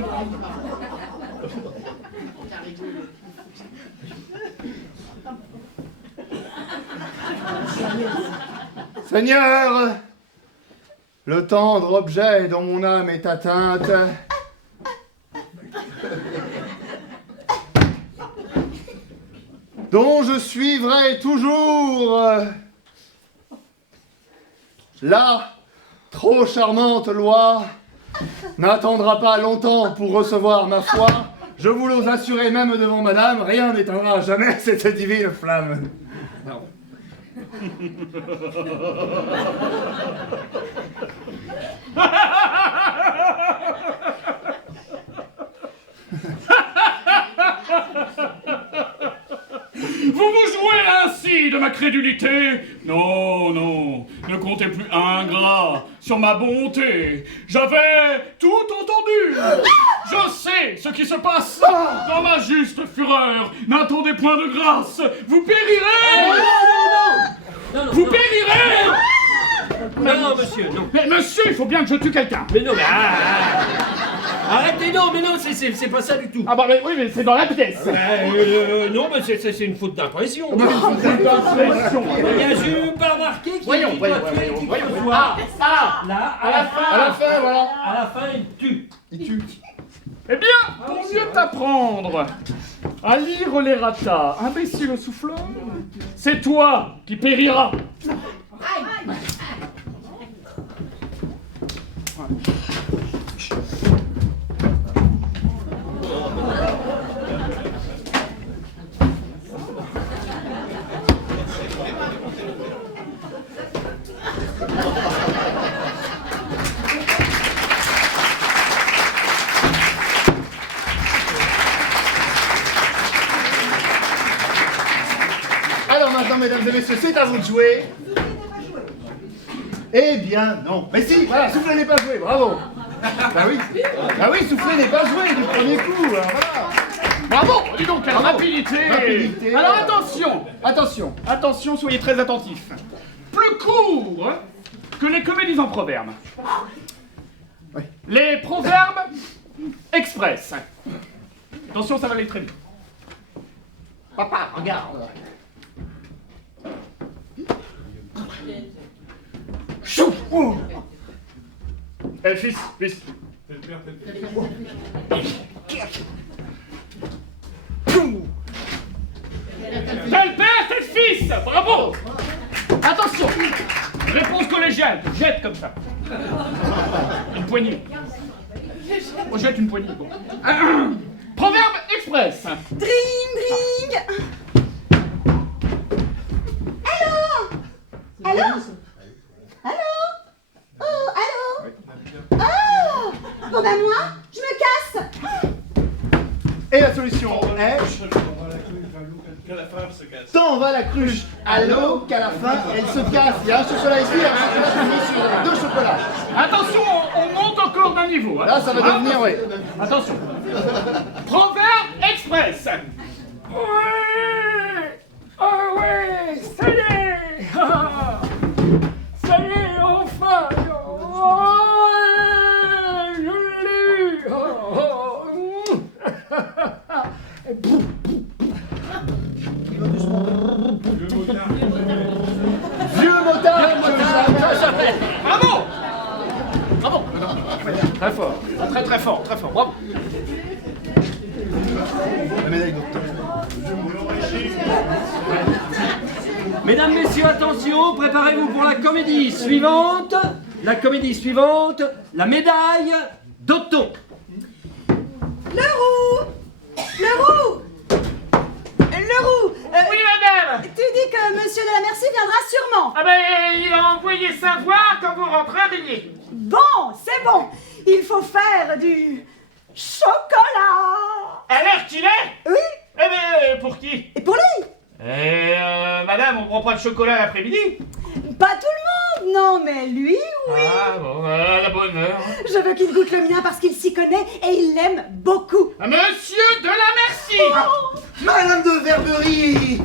Seigneur, le tendre objet dont mon âme est atteinte dont je suivrai toujours la trop charmante loi n'attendra pas longtemps pour recevoir ma foi. Je vous l'ose assurer même devant madame, rien n'éteindra jamais cette divine flamme. Non. Vous vous jouez ainsi de ma crédulité? Non, non, ne comptez plus ingrat sur ma bonté. J'avais tout entendu. Je sais ce qui se passe dans ma juste fureur. N'attendez point de grâce. Vous périrez. Non, Vous périrez. non, monsieur, non. Mais monsieur, il faut bien que je tue quelqu'un. Mais non, mais arrêtez, non, mais non, c'est pas ça du tout. Ah bah mais, oui, mais c'est dans la pièce. Non, mais c'est une faute d'impression. Une faute d'impression. J'ai pas remarqué qu'il Voyons. Ah, là, à la fin. À la fin, voilà. À la fin, il tue. Il tue. Eh bien, pour mieux t'apprendre à lire les ratas, imbécile souffleur, c'est toi qui périras. Alors maintenant, mesdames et messieurs, c'est à vous de jouer. Eh bien, non. Mais si, voilà, souffler n'est pas joué, bravo. Bah oui. Bah oui, souffler n'est pas joué du premier coup, alors voilà. Bravo! Dis donc, quelle Bravo. rapidité! Rapidité. Alors attention, soyez très attentifs. Plus court que les comédies en proverbes. Oui. Les proverbes express. Attention, ça va aller très vite. Papa, regarde. Chou. Oh. Fils. Tel père, tel fils. Bravo. Attention. Réponse collégiale. Jette comme ça. Une poignée. On jette une poignée. Bon. Proverbe express. Dring. Allô? Oh, allô? Oh! Bon ben moi, je me casse! Et la solution est... Tant va la cruche à l'eau qu'à la fin, elle se casse. Il y a un chocolat ici, un chocolat ici, sur 2 chocolats. Attention, on monte encore d'un niveau. Hein. Là, ça va devenir, oui. Attention. Proverbe express. Ouais, ça y est. Ça y est, enfin. Je l'ai eu. Vieux motard. Bravo. Bravo. Très fort. Très fort. Bravo. La médaille d'or. Mesdames, messieurs, attention, préparez-vous pour la comédie suivante. La comédie suivante, la médaille d'Othon. Le roux! Oui, madame. Tu dis que monsieur de la Merci viendra sûrement. Ah ben, il a envoyé savoir quand vous rentreriez. Bon, c'est bon. Il faut faire du chocolat. À l'heure qu'il est? Oui, Eh ben, pour qui? et pour lui. Madame, on prend pas de chocolat l'après-midi? Pas tout le monde, non, mais lui, oui. Ah bon, la bonne heure. Je veux qu'il goûte le mien parce qu'il s'y connaît et il l'aime beaucoup. Monsieur de la Merci. Oh, Madame de Verberie.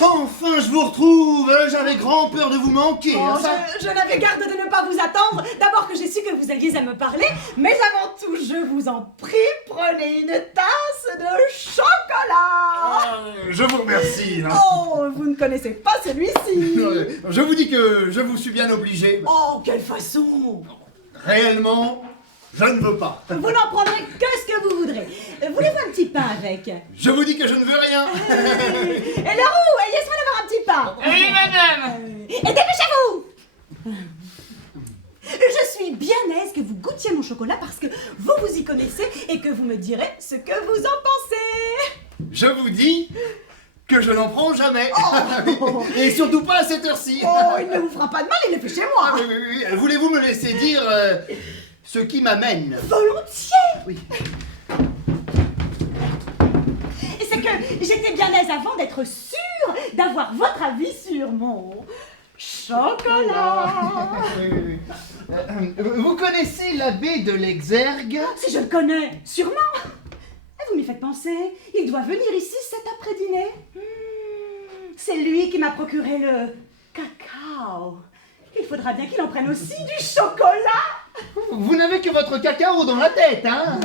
Enfin, je vous retrouve. J'avais grand peur de vous manquer. oh, hein, ça. je n'avais garde de ne pas vous attendre. D'abord que j'ai su que vous aviez à me parler, mais avant tout, je vous en prie, prenez une tasse de chocolat. Je vous remercie. hein. Oh, vous ne connaissez pas celui-ci. Je vous dis que je vous suis bien obligé. Oh, quelle façon. Réellement, je ne veux pas. Vous n'en prendrez que ce que vous voudrez. Voulez-vous un petit pain avec? Je vous dis que je ne veux rien. Et le roux, ayez soin d'avoir un petit pain. Oui, madame. Et dépêchez-vous. Je suis bien aise que vous goûtiez mon chocolat parce que vous y connaissez et que vous me direz ce que vous en pensez. Je vous dis que je n'en prends jamais. Oh. Et surtout pas à cette heure-ci. Oh, il ne vous fera pas de mal, il est fait chez moi. Oui. Voulez-vous me laisser dire ce qui m'amène? Volontiers. Oui. C'est que j'étais bien aise avant d'être sûre d'avoir votre avis sur mon chocolat. Oui. Vous connaissez l'abbé de l'Exergue? Si je le connais, sûrement. Et vous m'y faites penser, il doit venir ici cet après-dîner. C'est lui qui m'a procuré le cacao. Il faudra bien qu'il en prenne aussi du chocolat. Vous n'avez que votre cacao dans la tête, hein?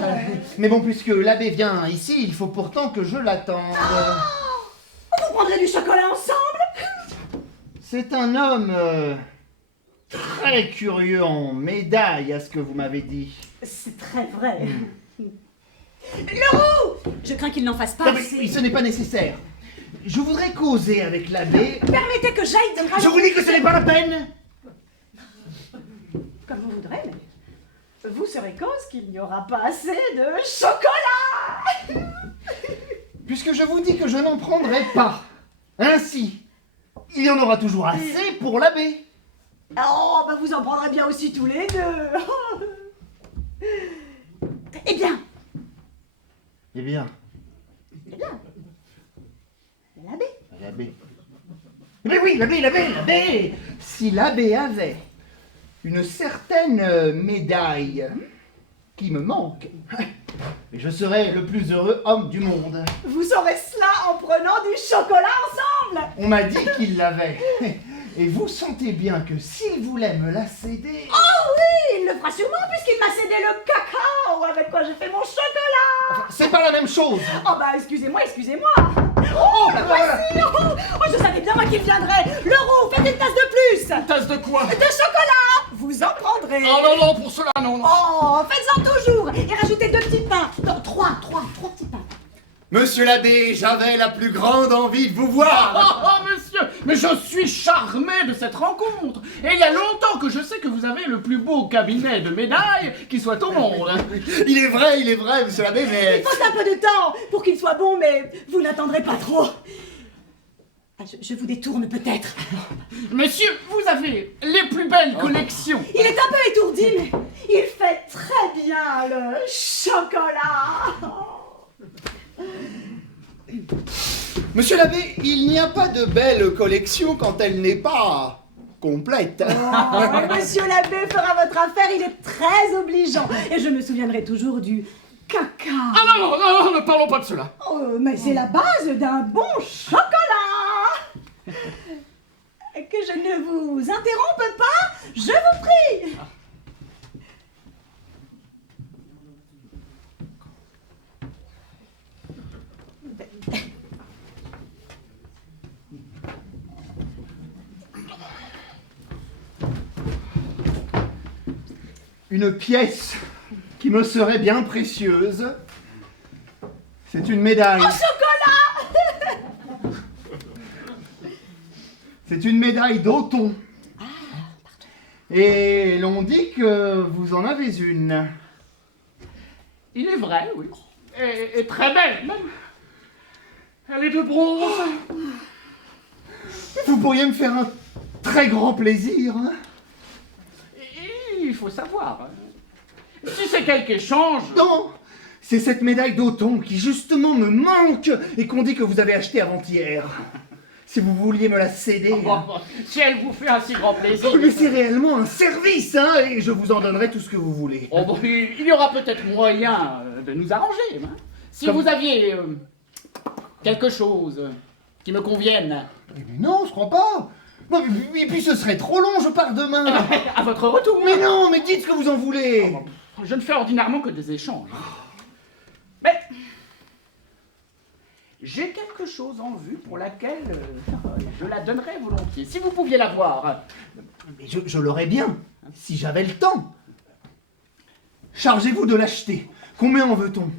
Mais bon, puisque l'abbé vient ici, il faut pourtant que je l'attende. Vous prendrez du chocolat ensemble? C'est un homme très curieux en médaille à ce que vous m'avez dit. C'est très vrai. Le roux! Je crains qu'il n'en fasse pas Non, mais assez. ce n'est pas nécessaire. Je voudrais causer avec l'abbé. Permettez que j'aille de Je vous dis que ce n'est pas la peine. Comme vous voudrez, mais vous serez cause qu'il n'y aura pas assez de chocolat. Puisque je vous dis que je n'en prendrai pas, ainsi, il y en aura toujours assez pour l'abbé. Oh, bah vous en prendrez bien aussi tous les deux. Eh bien, Eh bien, l'abbé. l'abbé. Mais oui, l'abbé. Si l'abbé avait une certaine médaille qui me manque, mais je serais le plus heureux homme du monde. Vous saurez cela en prenant du chocolat ensemble. On m'a dit qu'il l'avait. Et vous sentez bien que s'il voulait me la céder... Oh oui, il le fera sûrement puisqu'il m'a cédé le cacao avec quoi j'ai fait mon chocolat. Enfin, c'est pas la même chose. Oh bah excusez-moi. Oh, la voici. Oh, je savais bien moi qu'il viendrait. Leroux, faites une tasse de plus. Une tasse de quoi? De chocolat. Vous en prendrez. Oh non, pour cela, non. Oh, faites-en toujours. Et rajoutez 2 petits pains. Non, 3 petits pains. Monsieur l'abbé, j'avais la plus grande envie de vous voir. Oh, monsieur, mais je suis charmé de cette rencontre. Et il y a longtemps que je sais que vous avez le plus beau cabinet de médailles qui soit au monde. Il est vrai, monsieur l'abbé, mais... Il faut un peu de temps pour qu'il soit bon, mais vous n'attendrez pas trop. Ah, je vous détourne peut-être. Monsieur, vous avez les plus belles collections. Il est un peu étourdi, mais il fait très bien le chocolat. Monsieur l'abbé, il n'y a pas de belle collection quand elle n'est pas complète. Oh, monsieur l'abbé fera votre affaire, il est très obligeant. Et je me souviendrai toujours du caca. Ah non, ne parlons pas de cela. Oh, mais c'est la base d'un bon chocolat. Que je ne vous interrompe pas, je vous prie. Une pièce qui me serait bien précieuse. C'est une médaille. Au chocolat. C'est une médaille d'Othon. Et l'on dit que vous en avez une. Il est vrai, oui. Et très belle, même. Elle est de bronze. Vous pourriez me faire un très grand plaisir. Et il faut savoir. Si c'est quelque échange... Non, c'est cette médaille d'Othon qui justement me manque et qu'on dit que vous avez achetée avant-hier. Si vous vouliez me la céder. Si elle vous fait un si grand plaisir... Oh, mais c'est réellement un service, hein, et je vous en donnerai tout ce que vous voulez. Oh, bon, il y aura peut-être moyen de nous arranger. Hein. Si Comme... vous aviez quelque chose qui me convienne. Mais non, je crois pas. Non, et puis ce serait trop long, je pars demain. À votre retour. Mais non, mais dites ce que vous en voulez. Je ne fais ordinairement que des échanges. Mais j'ai quelque chose en vue pour laquelle je la donnerais volontiers. Si vous pouviez la voir. Mais je l'aurais bien, si j'avais le temps. Chargez-vous de l'acheter. Combien en veut-on?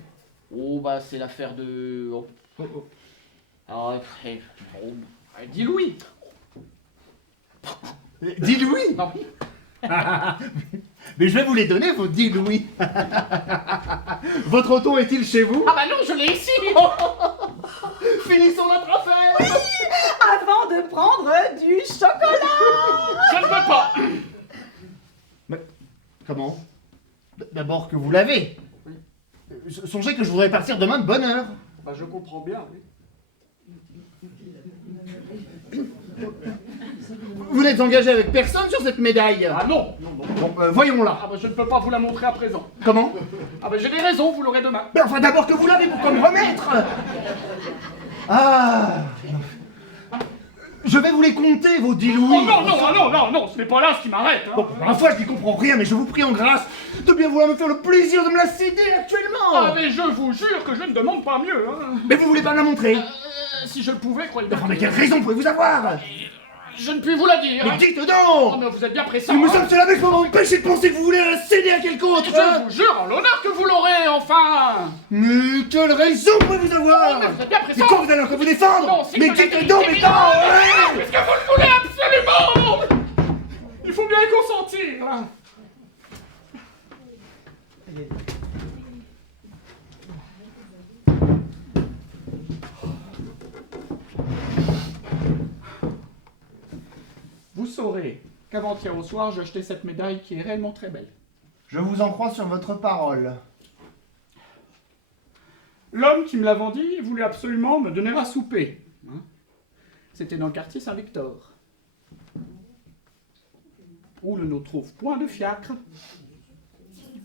Oh, bah c'est l'affaire de... Alors, 10 louis. 10 louis? Non. Mais je vais vous les donner, vos 10 louis. Votre Othon est-il chez vous? Ah bah non, je l'ai ici. Finissons notre affaire. Avant de prendre du chocolat. Je ne peux pas. Mais comment? D'abord que vous l'avez. Songez que je voudrais partir demain de bonne heure. Bah je comprends bien, oui. Vous n'êtes engagé avec personne sur cette médaille? Ah non. Bon, voyons-la. Ah bah je ne peux pas vous la montrer à présent. Comment? Ah bah j'ai des raisons, vous l'aurez demain. Mais enfin, d'abord que vous l'avez pour qu'on me remettre. Ah. Je vais vous les compter, vos 10 louis. Oh non, ce n'est pas là ce qui m'arrête. Hein. Bon, pour la fois, je n'y comprends rien, mais je vous prie en grâce de bien vouloir me faire le plaisir de me la céder actuellement. Ah mais je vous jure que je ne demande pas mieux. Hein. Mais vous voulez pas me la montrer? Si je le pouvais, croyez-moi. Enfin, mais quelle raison pouvez-vous avoir? Je ne puis vous la dire. Mais Hein. dites Oh, donc. mais vous êtes bien pressant. Mais hein. monsieur l'abbé, je peux m'empêcher de penser que vous voulez la céder à quelqu'un autre. Je vous jure en l'honneur que vous l'aurez, enfin. Mais quelle raison pouvez-vous avoir? Mais vous êtes bien Mais pressant. quand vous allez encore vous défendre? Non, si mais vous dites l'avez donc, dit, mais évidemment. non. Puisque vous le voulez absolument. Il faut bien y consentir. Là. Vous saurez qu'avant-hier au soir, j'ai acheté cette médaille qui est réellement très belle. Je vous en crois sur votre parole. L'homme qui me l'a vendue voulait absolument me donner à souper. C'était dans le quartier Saint-Victor, où l'on ne trouve point de fiacre.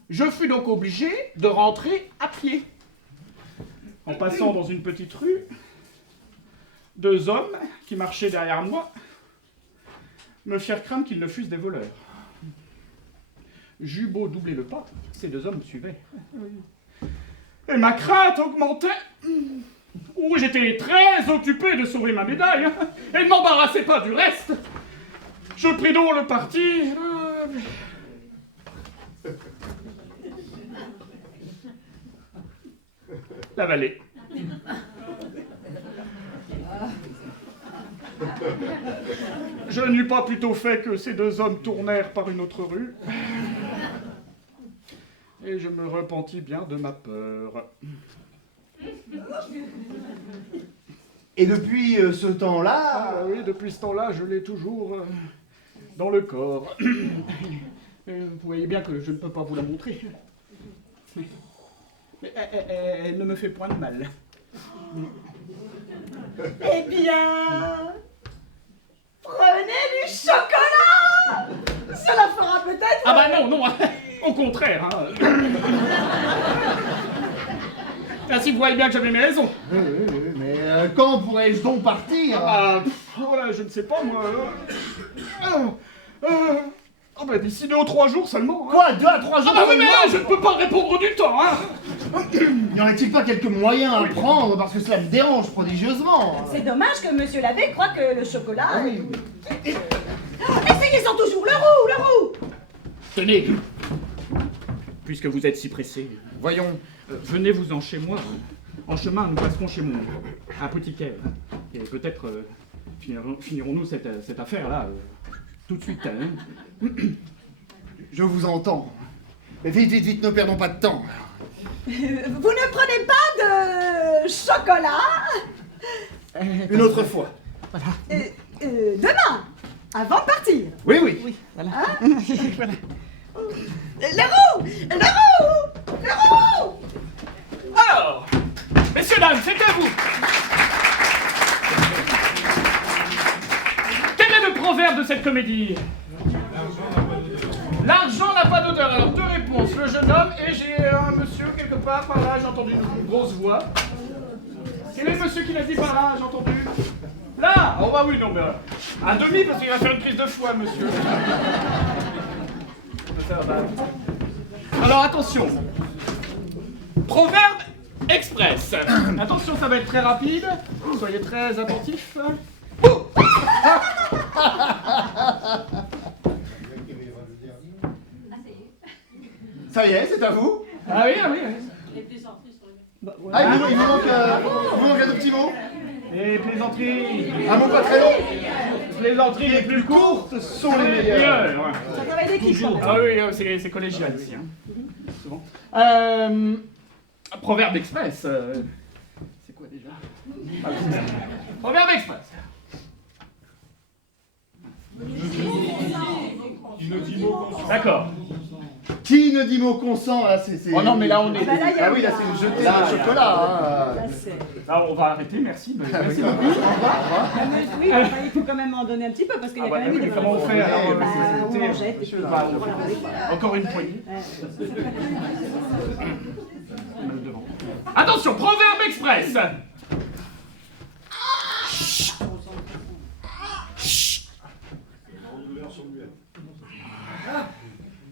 Je fus donc obligé de rentrer à pied. En passant dans une petite rue, deux hommes qui marchaient derrière moi me firent craindre qu'ils ne fussent des voleurs. J'eus beau doubler le pas, ces deux hommes me suivaient. Et ma crainte augmentait. Oh, j'étais très occupé de sauver ma médaille et ne m'embarrassais pas du reste. Je pris donc le parti. La vallée. Je n'eus pas plutôt fait que ces deux hommes tournèrent par une autre rue. Et je me repentis bien de ma peur. Et depuis ce temps-là... Ah oui, depuis ce temps-là, je l'ai toujours dans le corps. Vous voyez bien que je ne peux pas vous la montrer. Mais elle ne me fait point de mal. Eh bien, prenez du chocolat. Cela fera peut-être... Ah bah non, non, au contraire. Ah, si vous voyez bien que j'avais mes raisons. Oui, mais quand pourrais-je donc partir? Voilà, je ne sais pas, moi. Bah d'ici 2 ou 3 jours seulement. Quoi, 2 à 3 jours? Ah bah oui, mais je ne peux pas répondre du temps, N'y aurait-il pas quelques moyens à prendre, parce que cela me dérange prodigieusement? C'est dommage que monsieur l'abbé croit que le chocolat... Ah oui. Essayez-en toujours, le roux. Tenez, puisque vous êtes si pressé, voyons, venez-vous-en chez moi. En chemin, nous passerons chez mon apothicaire. Et peut-être finirons-nous cette affaire-là tout de suite. Je vous entends. Mais vite, ne perdons pas de temps. Vous ne prenez pas de chocolat? Une autre fois. Demain, avant de partir. Oui. Voilà. Le roux. Alors, messieurs, dames, c'est à vous. Quel est le proverbe de cette comédie? L'argent n'a pas d'odeur. Alors, 2 réponses. Le jeune homme et j'ai un monsieur quelque part par là, j'ai entendu une grosse voix. Quel est le monsieur qui l'a dit par là, j'ai entendu? Là! Oh bah oui, non, mais à demi, parce qu'il va faire une crise de foie, monsieur. Alors, attention. Proverbe express. Attention, ça va être très rapide. Soyez très attentifs. Ça y est, c'est à vous. Ah oui. Ah, il vous manque un petit mot. Et plaisanteries. Un mot pas très long. Plaisanteries les plus courtes sont les meilleures. Ça travaille d'équipe quand même. Ah oui, c'est collégial ici. C'est bon. Proverbe express. C'est quoi déjà? Proverbe express. D'accord. Qui ne dit mot consent, là, c'est... Oh non, mais là on est. Ah bah là, il y a Ah oui, là, c'est une jetée de chocolat. Là, c'est... Là, on va arrêter, merci. Merci oui. beaucoup. Oui, enfin, il faut quand même en donner un petit peu parce qu'il y a quand même eu des Comment on fait alors? Bah, on en jette et puis Bah, voilà. encore une poignée. Attention, proverbe express.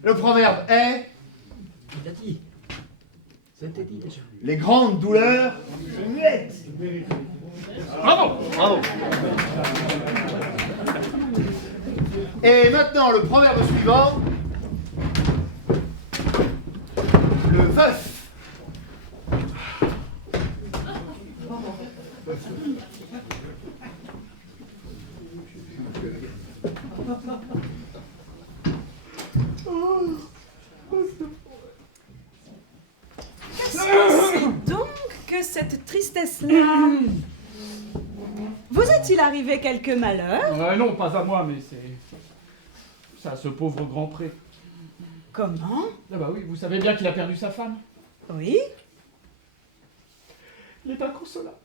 Le proverbe est... Les grandes douleurs se muettent. Bravo. Et maintenant, le proverbe suivant. Le veuf. cette tristesse-là? Vous est-il arrivé quelque malheur? Non, pas à moi, mais c'est à ce pauvre Grand Pré. Comment? Ah bah oui, vous savez bien qu'il a perdu sa femme. Oui? Il est inconsolable.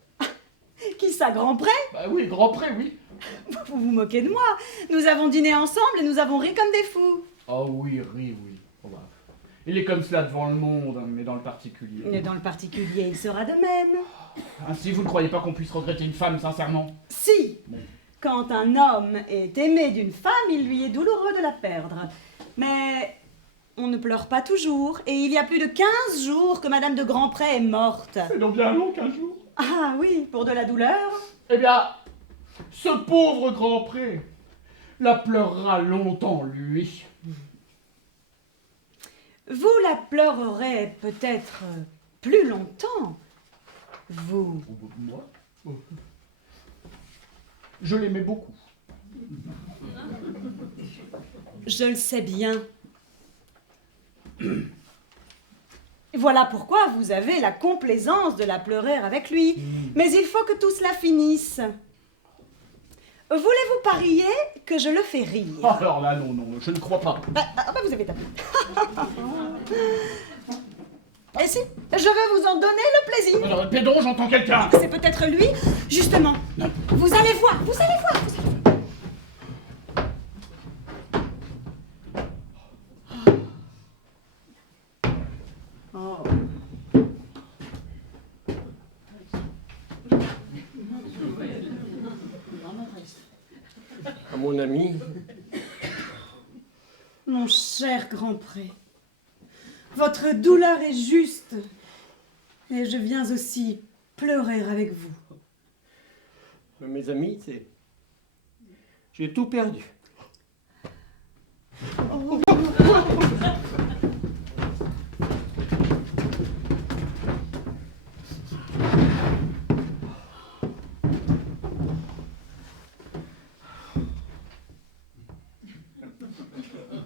Qui ça, Grand Pré? Bah oui, Grand Pré, oui. Vous vous moquez de moi. Nous avons dîné ensemble et nous avons ri comme des fous. Oh oui, oui. Oh bah. Il est comme cela devant le monde, mais dans le particulier. Et dans le particulier, il sera de même. Ainsi, vous ne croyez pas qu'on puisse regretter une femme, sincèrement? Si! Quand un homme est aimé d'une femme, il lui est douloureux de la perdre. Mais on ne pleure pas toujours, et il y a plus de 15 jours que Madame de Grandpré est morte. C'est donc bien long, 15 jours. Ah oui, pour de la douleur? Eh bien, ce pauvre Grand Pré la pleurera longtemps, lui. Vous la pleurerez peut-être plus longtemps, vous. Moi? Je l'aimais beaucoup. Je le sais bien. Voilà pourquoi vous avez la complaisance de la pleurer avec lui. Mais il faut que tout cela finisse. Voulez-vous parier que je le fais rire? Alors là, non, je ne crois pas. Vous avez tapé. Et si, je vais vous en donner le plaisir. Alors, pédon, j'entends quelqu'un. C'est peut-être lui, justement. Vous allez voir, vous allez voir. À mon ami. Mon cher Grand Pré, votre douleur est juste, et je viens aussi pleurer avec vous. Mes amis, c'est... J'ai tout perdu.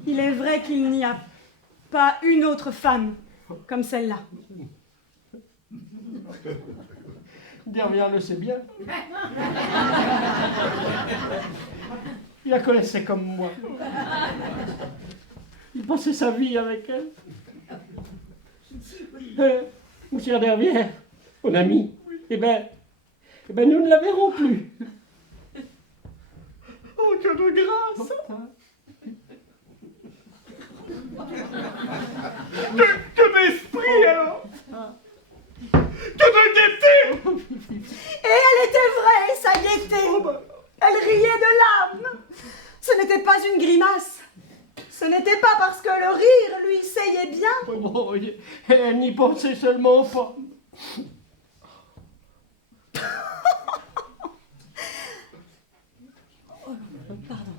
Il est vrai qu'il n'y a pas une autre femme comme celle-là. Derrière le sait bien. Il la connaissait comme moi. Il passait sa vie avec elle. Monsieur Dervière, mon ami, eh ben, nous ne la verrons plus. Oh, que de grâce! Que d'esprit, alors! Que de gaieté! Et elle était vraie, sa gaieté. Elle riait de l'âme. Ce n'était pas une grimace. Ce n'était pas parce que le rire lui seyait bien. Oh, elle n'y pensait seulement pas. Pardon.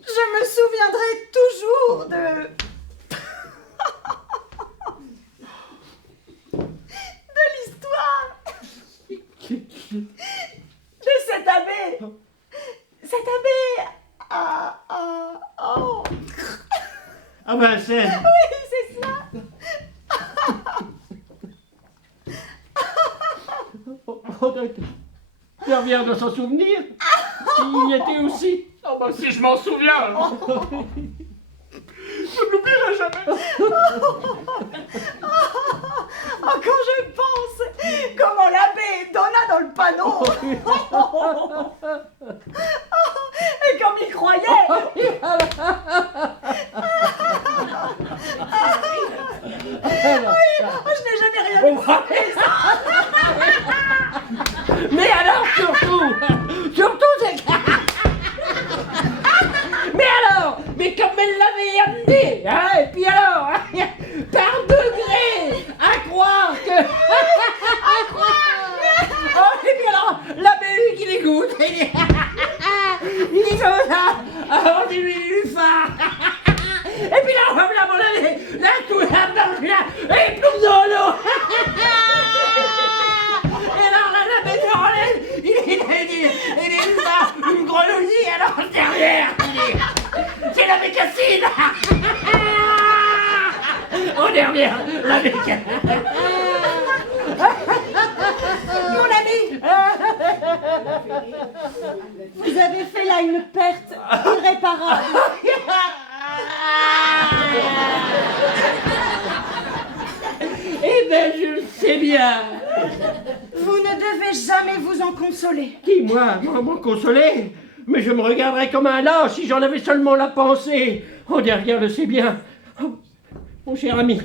Je me souviendrai toujours de l'histoire de cet abbé. Cet abbé oh. Ah ben c'est... Oui, c'est ça. Dervière de s'en souvenir. Il y était aussi. Oh bah si je m'en souviens alors. Je ne l'oublierai jamais. Oh, quand je pense comment l'abbé donna dans le panneau. Et comme il croyait. Je n'ai jamais rien vu. Mais alors surtout c'est... Mais comme elle l'avait amené, hein, et puis alors, par degré, à croire que... Oh, et puis alors, l'abbé, lui, qui l'écoute, il dit comme ça, on dit lui phare. Et puis là, on va mon avis, là, tout là, et plombe dans l'eau. bécassine. On y revient, la bécassine. Mon ami, vous avez fait là une perte irréparable. Eh ben, je le sais bien. Vous ne devez jamais vous en consoler. Qui, moi, m'en consoler? Mais je me regarderais comme un lâche si j'en avais seulement la pensée. Oh, derrière, le sais bien. Oh, mon cher ami,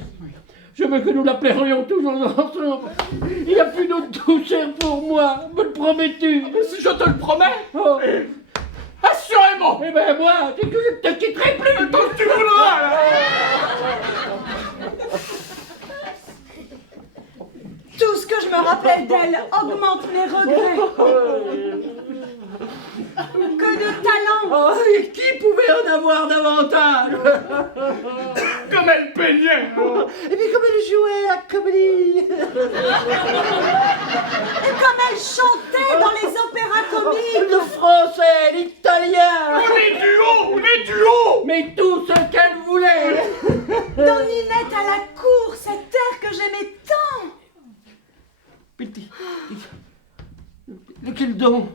je veux que nous la plairions toujours ensemble. Il n'y a plus d'autre douceur pour moi. Me le promets-tu? Si je te le promets, Oh. assurément. Eh ben, moi, c'est que je ne te quitterai plus. Tant que tu voudras. Là. Tout ce que je me rappelle d'elle augmente mes regrets. Que de talent! Oh, et qui pouvait en avoir davantage? Comme elle peignait. Et puis comme elle jouait à la comédie. Et comme elle chantait dans les opéras comiques! Le français, l'italien. Les duos. Mais tout ce qu'elle voulait. Dans Ninette à la cour, cet air que j'aimais tant! Petit. Lequel don?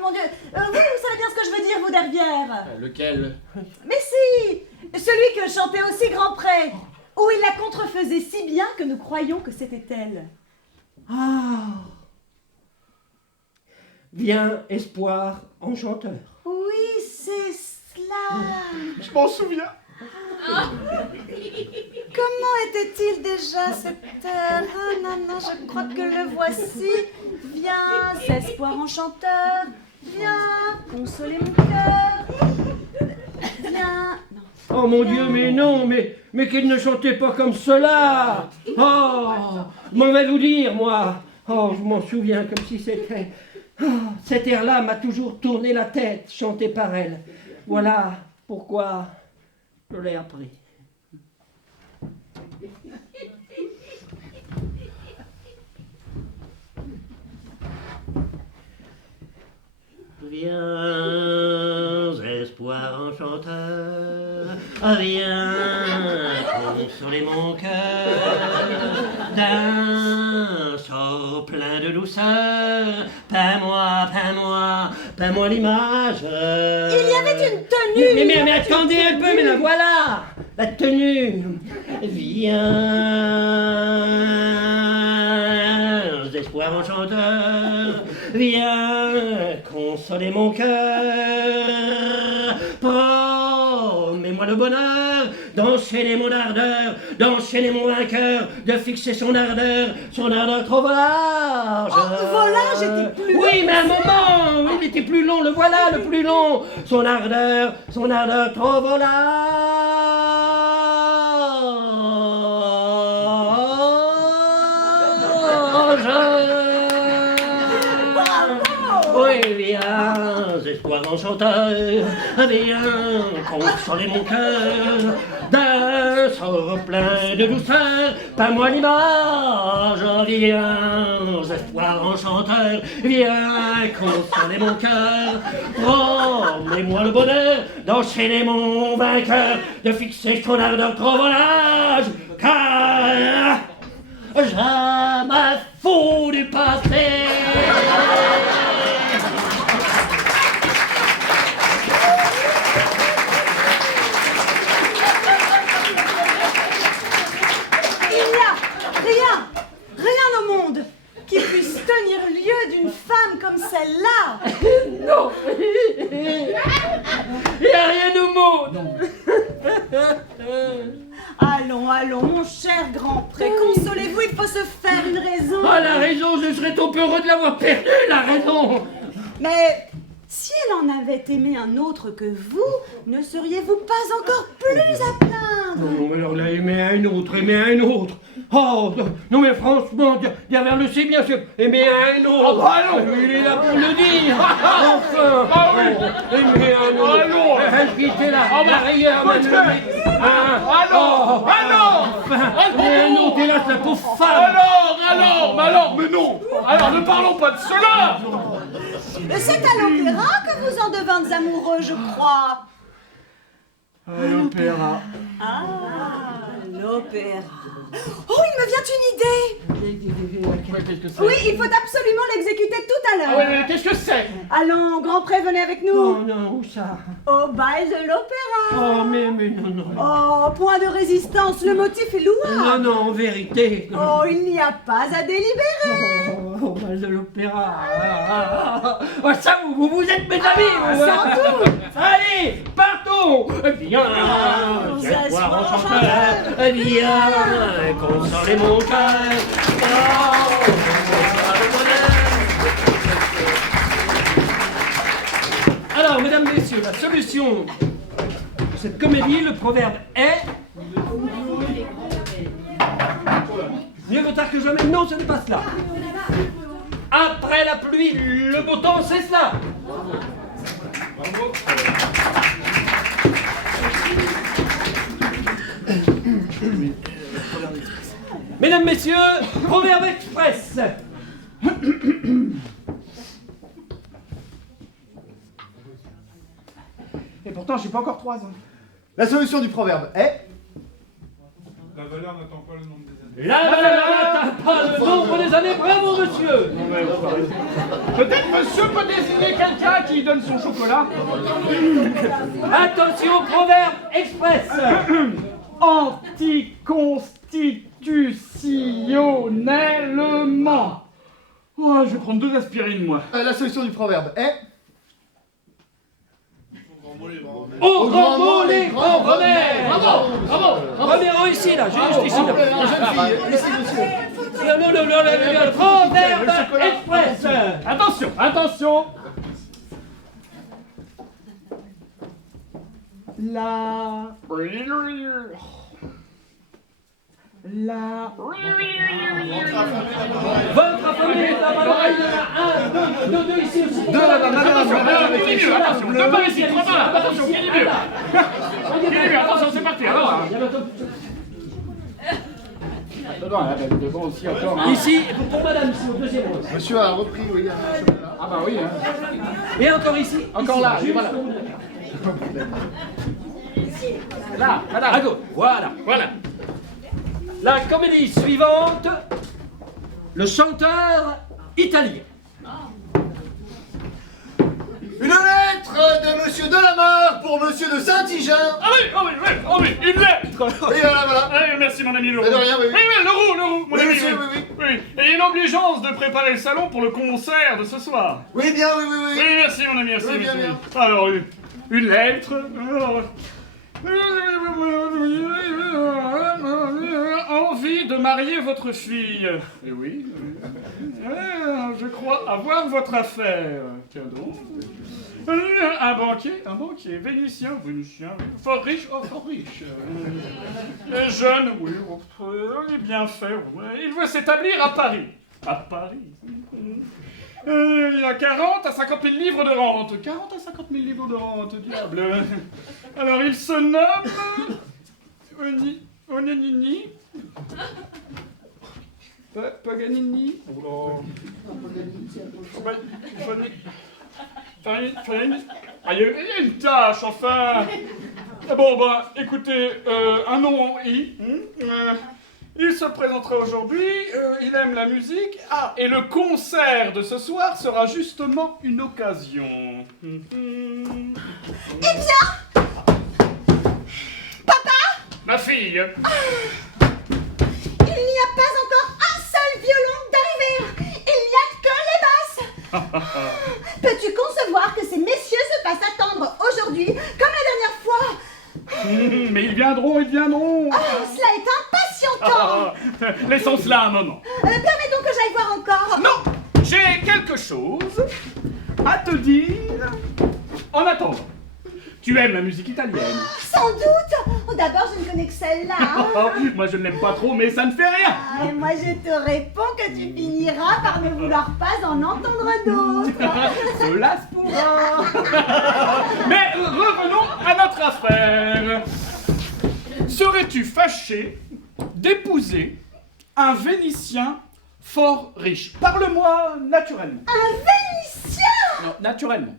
Mon Dieu, vous savez bien ce que je veux dire, vous, derrière. Lequel? Mais si! Celui que chantait aussi Grand Pré, où il la contrefaisait si bien que nous croyions que c'était elle. Ah. Viens, espoir, enchanteur. Oui, c'est cela. Je m'en souviens. Comment était-il déjà cet air? Ah non, non, je crois que le voici. Viens, espoir enchanteur. Viens, consoler mon cœur. Viens. Non. Oh mon Dieu, mais non, mais qu'il ne chantait pas comme cela. Oh, m'en vais vous dire, moi. Oh, je m'en souviens comme si c'était... Oh, cet air-là m'a toujours tourné la tête, chanté par elle. Voilà pourquoi je l'ai appris. Viens, espoir enchanteur, viens consoler mon cœur d'un sort plein de douceur. Peins-moi l'image. Il y avait une tenue. Mais attendez un peu, mais la voilà, la tenue. Viens, espoir enchanteur, viens consoler mon cœur. Promets-moi le bonheur d'enchaîner mon ardeur, d'enchaîner mon vainqueur, de fixer son ardeur trop volage. Oh, volage était plus long. Oui, mais un moment, il était plus long, le voilà, le plus long. Son ardeur trop volage. Oui, viens, espoir enchanteur, viens consoler mon cœur d'un sort plein de douceur. Peins-moi l'image, viens, espoir enchanteur, viens consoler mon cœur. Promets-moi le bonheur d'enchaîner mon vainqueur, de fixer son ardeur trop volage, car je me fous du passé. Rien au monde qui puisse tenir lieu d'une femme comme celle-là. Non. Il n'y a rien au monde. Allons, mon cher Grand Pré, consolez-vous, il faut se faire une raison. Ah, la raison, je serais trop heureux de l'avoir perdue, la raison. Mais si elle en avait aimé un autre que vous, ne seriez-vous pas encore plus à plaindre? Non, mais alors là, aimer un autre. Oh, non, mais franchement, derrière le c'est bien sûr, aimer un autre. Ah bah non. Il est là pour le dire. Enfin. Ah oui. Aimer un autre. Ah non. Respectez la bah, rigueur, peut-être. madame. Mais un autre, et là, c'est la pauvre femme. Alors, mais non. Alors, ne parlons pas de cela. C'est à l'opéra que vous en devintes amoureux, je crois. L'opéra. Ah, l'opéra. Oh, il me vient une idée. Qu'est-ce que c'est? Oui, il faut absolument l'exécuter tout à Ah l'heure. ouais, mais qu'est-ce que c'est? Allons, grand pré, venez avec nous. Oh non, où ça? Au bal de l'opéra. Oh, mais non, non. Oh, point de résistance, le motif est louable. Non, non, en vérité. Oh, il n'y a pas à délibérer. Oh, au bal de l'opéra. Oh, ça, vous êtes mes amis. Ah, vous, sans hein. doute. Allez, partons. Viens, Ça voir se enchanteur. Viens, consoler mon cœur. Oh, le bonheur. Alors, mesdames, messieurs, la solution de cette comédie, le proverbe est... Mieux vaut tard que jamais. Non, ce n'est pas cela. Après la pluie, le beau temps, c'est cela. Mesdames, messieurs, proverbe express. Et pourtant, j'ai pas encore 3 ans. La solution du proverbe est... La valeur n'attend pas le nombre des années. La valeur n'atteint pas le nombre des années. Bravo, monsieur. Peut-être monsieur peut désigner quelqu'un qui donne son chocolat. Attention, proverbe express. Anticonstitutionnellement. Oh, je vais prendre 2 aspirines, moi. La solution du proverbe est... Au grand mot, les grands remèdes. Bravo, bravo, bravo. Premier ici, là, juste ici. La Là. jeune fille, ici, monsieur. Le proverbe express. Attention, attention. Votre famille est à l'oreille de la 1, 2 ici aussi. Attention, 2 par ici, 3 par là. Attention, qui est mieux? Qui est mieux? Attention, c'est parti. Alors, devant aussi encore. Hein. Ici, pour madame, ici, au deuxième rang. Monsieur a repris, oui, un chocolat. Ah bah oui. Hein. Et encore ici. Encore ici, là, juste voilà. Là, À gauche, voilà. La comédie suivante, le chanteur italien. Une lettre de monsieur Delamarre pour monsieur de Saint-Tigin. Ah oui, une lettre. Et voilà. Ah, merci mon ami Leroux. Mais de rien, oui. Leroux, mon Oui, ami. monsieur, oui. Et une obligeance de préparer le salon pour le concert de ce soir. Oui, bien, oui. Oui, merci mon ami, merci. Oui, bien. Alors, une lettre. Envie de marier votre fille. Eh oui. Je crois avoir votre affaire. Tiens donc. Un banquier, vénitien, fort riche, jeune, oui, il est bien fait, il veut s'établir à Paris. Il a 40 à 50 000 livres de rente. 40 à 50 000 livres de rente, diable. Alors il se nomme... Onanini. Paganini. Il y a une tâche, enfin. Bon, écoutez, un nom en I. Il se présentera aujourd'hui, il aime la musique. Ah, et le concert de ce soir sera justement une occasion. Eh bien, papa, Ma fille. il n'y a pas encore un seul violon d'arriver. Il n'y a que les basses. Peux-tu concevoir que ces messieurs se fassent attendre aujourd'hui, comme la dernière fois? Mais ils viendront. Cela est impatientant. Laissons cela un moment. Permettons que j'aille voir encore. Non, j'ai quelque chose à te dire en attendant. Tu aimes la musique italienne? Sans doute. D'abord, je ne connais que celle-là. Moi, je ne l'aime pas trop, mais ça ne fait rien. Et moi, je te réponds que tu finiras par ne vouloir pas en entendre d'autres. Cela se pourra. Mais revenons à notre affaire. Serais-tu fâché d'épouser un Vénitien fort riche? Parle-moi naturellement. Un Vénitien? Non, naturellement.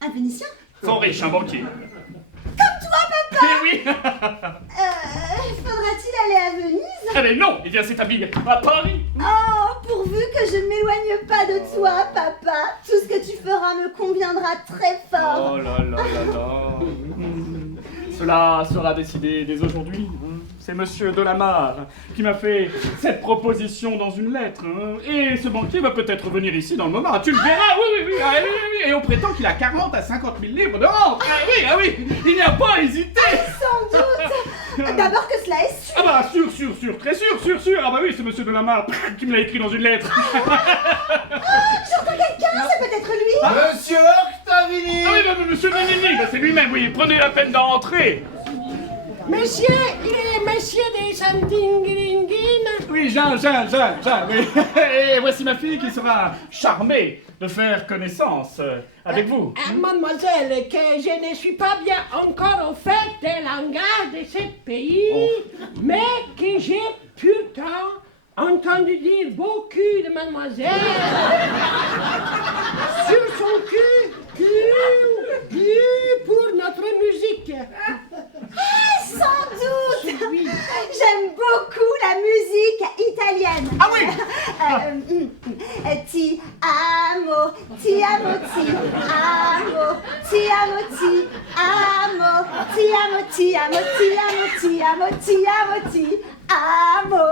Un Vénitien? Fort riche, un banquier. Comme toi, papa. pas. Eh oui. Faudra-t-il aller à Venise? Ah mais non, il vient s'établir à Paris. Oh, pourvu que je ne m'éloigne pas de toi, papa. Tout ce que tu feras me conviendra très fort. Oh là là là là. Cela sera décidé dès aujourd'hui. C'est Monsieur Delamarre qui m'a fait cette proposition dans une lettre. Et ce banquier va peut-être venir ici dans le moment. Tu le verras, oui. Et on prétend qu'il a 40 à 50 000 livres de rente. Ah oui. Il n'y a pas à hésiter. Sans doute. D'abord que cela est sûr. Ah bah sûr, très sûr. Ah bah oui, c'est Monsieur Delamarre qui me l'a écrit dans une lettre. J'entends quelqu'un, c'est peut-être lui. Monsieur Octavini! Ah oui, Monsieur Nini, c'est lui-même, oui. Prenez la peine d'entrer. Monsieur, il est monsieur des Santinguinguines. Oui, Jean, oui. Et voici ma fille qui sera charmée de faire connaissance avec vous. Mademoiselle, que je ne suis pas bien encore au fait des langages de ce pays, mais que j'ai pourtant entendu dire beaucoup de mademoiselles sur son cul pour notre musique. Sans doute. J'aime beaucoup la musique italienne. Ah oui. Ti amo, ti amo, ti amo, ti amo, ti amo, ti amo, ti amo, ti amo, ti amo, ti amo, ti amo.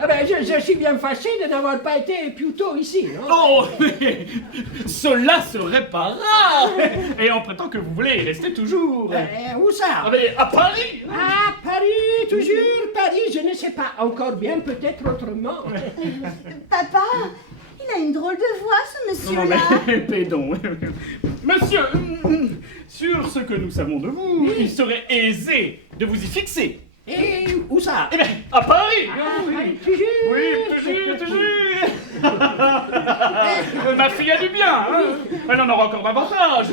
Ah ben, je suis bien fâché de n'avoir pas été plus tôt ici, non? Oh, mais cela serait pas rare. Et on prétend que vous voulez y rester toujours. Où ça? Ah mais à Paris. Ah, Paris, toujours Paris, je ne sais pas, encore bien, peut-être autrement. Papa, il a une drôle de voix, ce monsieur-là. Non mais, pédon. Monsieur, sur ce que nous savons de vous, il serait aisé de vous y fixer. Et où ça? Eh bien, à Paris. Toujours. Oui, toujours. Ma fille a du bien, hein. Elle en aura encore davantage.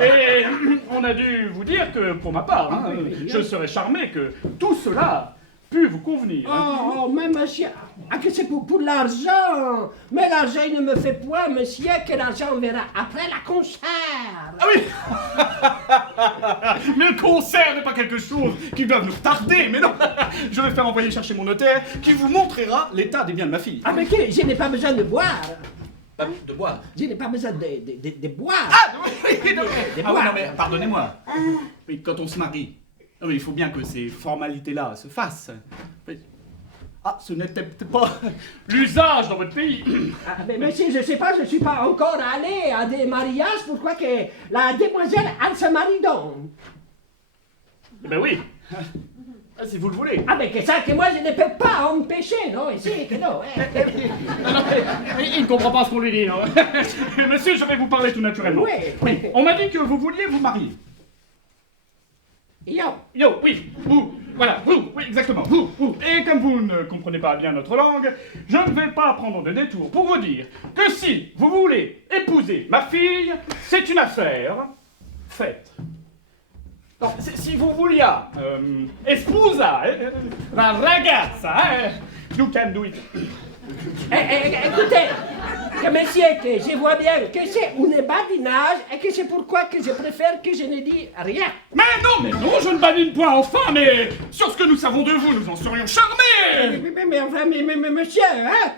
Et on a dû vous dire que, pour ma part, hein, je serais charmé que tout cela pût vous convenir. Oh, mais monsieur, que c'est pour l'argent. Mais l'argent, il ne me fait point, monsieur, que l'argent, on verra après la concert. Ah oui. Mais le concert n'est pas quelque chose qui doit nous retarder, mais non. Je vais faire envoyer chercher mon notaire qui vous montrera l'état des biens de ma fille. Ah, mais que je n'ai pas besoin de boire. De boire. Je n'ai pas besoin de boire. Ah oui, non mais pardonnez-moi. Mais quand on se marie, non mais il faut bien que ces formalités-là se fassent. Ah, ce n'était pas l'usage dans votre pays. Ah, mais monsieur, je sais pas, je suis pas encore allé à des mariages, pourquoi que la demoiselle, elle se marie donc? Eh ben oui. Ah, si vous le voulez. Ah, mais que ça, que moi, je ne peux pas empêcher, non? Ici, que non, hein. Non, il ne comprend pas ce qu'on lui dit, non. Monsieur, je vais vous parler tout naturellement. Oui. On m'a dit que vous vouliez vous marier. Yo, Oui, vous, voilà, vous, oui, exactement, vous. Et comme vous ne comprenez pas bien notre langue, je ne vais pas prendre de détour pour vous dire que si vous voulez épouser ma fille, c'est une affaire faite. Donc, si vous vouliez, esposa, la ragazza, you can do it. Écoutez, que monsieur, que je vois bien que c'est un badinage et que c'est pourquoi que je préfère que je ne dise rien. Mais non, je ne badine point enfin, mais sur ce que nous savons de vous, nous en serions charmés. Mais monsieur, hein,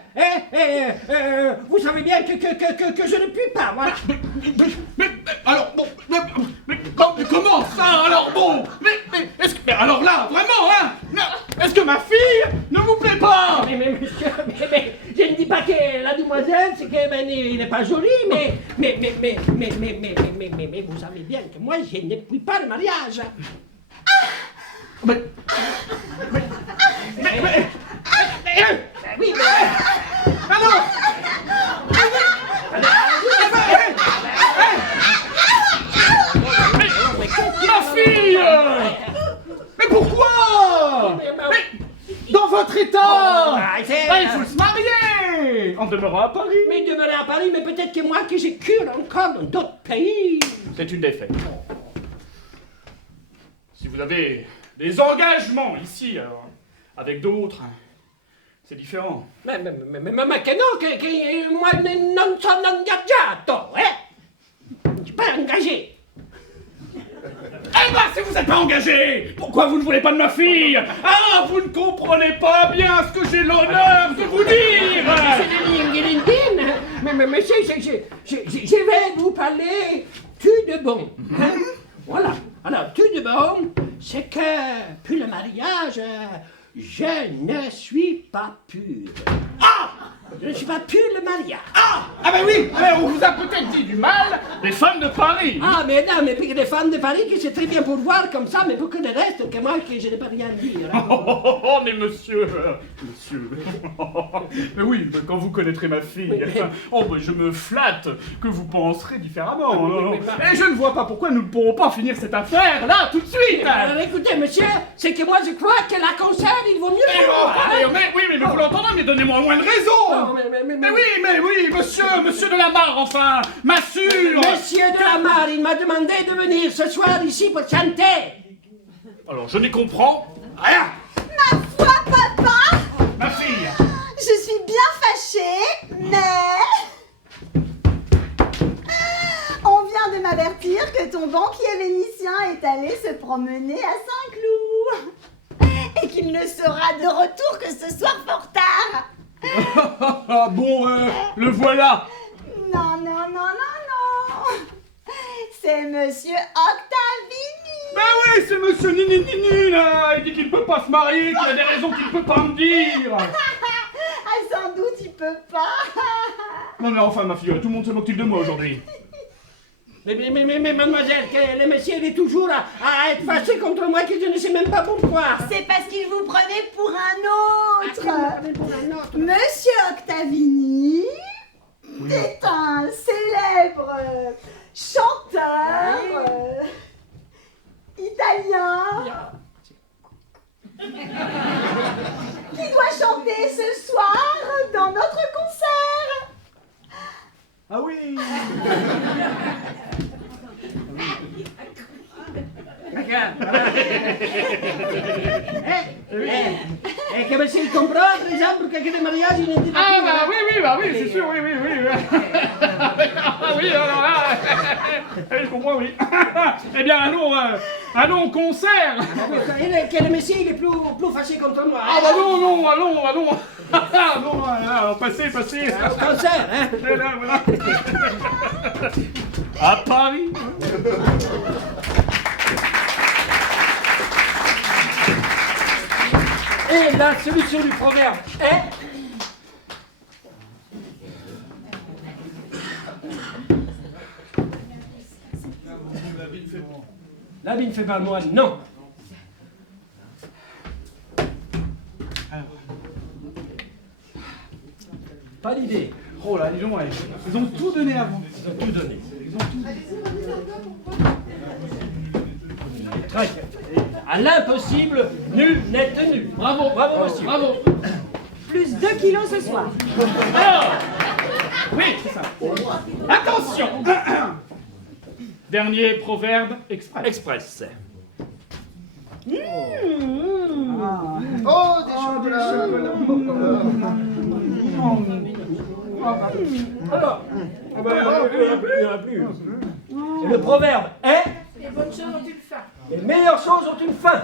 vous savez bien que je ne puis pas, voilà. Mais alors, bon, mais comment ça, alors, bon, mais alors là, vraiment, hein, est-ce que ma fille ne vous plaît pas? Mais monsieur, mais je ne dis pas que la demoiselle, c'est que il n'est pas joli, mais vous savez bien que moi, je ne puis pas le mariage. Oui, alors, ma fille! Mais pourquoi? Mais dans votre état! Il faut se marier! En demeurant à Paris! Mais demeurer à Paris, mais peut-être que moi, que j'ai cure encore dans d'autres pays. C'est une défaite. Si vous avez des engagements ici, alors, avec d'autres, c'est différent. Ma che no, che moi non sono ingaggiato, eh? Je suis pas engagé. Eh Eh ben, si vous n'êtes pas engagé, pourquoi vous ne voulez pas de ma fille? Ah, vous ne comprenez pas bien ce que j'ai l'honneur de vous dire. Mais monsieur, je vais vous parler tout de bon. Hein? Voilà. Alors, tout de bon, c'est que, pour le mariage, je ne suis pas pur. Ah! Je ne suis pas pur le mariage. Ah ben oui, mais on vous a peut-être dit du mal des femmes de Paris. Ah, mais non, mais puis des fans de Paris qui c'est très bien pour voir comme ça, mais pour que le reste, que moi, que je n'ai pas rien à dire. Hein. Oh, mais monsieur. Mais oui, mais quand vous connaîtrez ma fille, oh, ben je me flatte que vous penserez différemment. Et je ne vois pas pourquoi nous ne pourrons pas finir cette affaire là tout de suite. Alors, écoutez, monsieur, c'est que moi, je crois que la concert, il vaut mieux que moi. Mais vous l'entendez, mais donnez-moi au moins une raison. Mais oui, monsieur de la Mare, enfin, m'assure. Monsieur de la Mare, il m'a demandé de venir ce soir ici pour chanter. Alors, je n'y comprends rien. Ma foi, papa, Ma fille. je suis bien fâchée, mais... On vient de m'avertir que ton banquier vénitien est allé se promener à Saint-Cloud. Et qu'il ne sera de retour que ce soir fort tard. Bon, le voilà. Non. C'est monsieur Octavini. Ben oui, c'est monsieur Nini, là. Il dit qu'il ne peut pas se marier, qu'il a des raisons qu'il ne peut pas me dire. Ah, sans doute, il peut pas. Non, mais enfin, ma fille, tout le monde se moque-t-il de moi aujourd'hui? Mais mademoiselle, que le monsieur il est toujours à être fâché contre moi que je ne sais même pas pourquoi. C'est parce qu'il vous prenait pour un autre. Monsieur Octavini est un célèbre chanteur italien qui doit chanter ce soir dans notre concert. Ah oui. Et que monsieur il comprend, par exemple, que le mariage il n'était pas... Ah bah oui, c'est sûr, oui. Ah oui, alors là, je comprends, oui. Eh bien, allons au concert. Que le monsieur il est plus fâché contre moi. Ah bah non, allons. Non, alors passez. Au concert, hein. Voilà. À Paris. Et la solution du proverbe est... L'habit ne fait pas le moine, non. Pas d'idée. Oh là, dis donc, ils ont tout donné avant. Ils ont tout donné. Très bien. À l'impossible, nul n'est tenu. Bravo, monsieur. Bravo. Plus 2 kilos ce soir. Alors, oui, c'est ça. Attention. Dernier proverbe express. Express. Oh, des chocolats. Alors, il n'y en a plus. Et le proverbe est... Les bonnes choses ont une fin. Les meilleures choses ont une fin.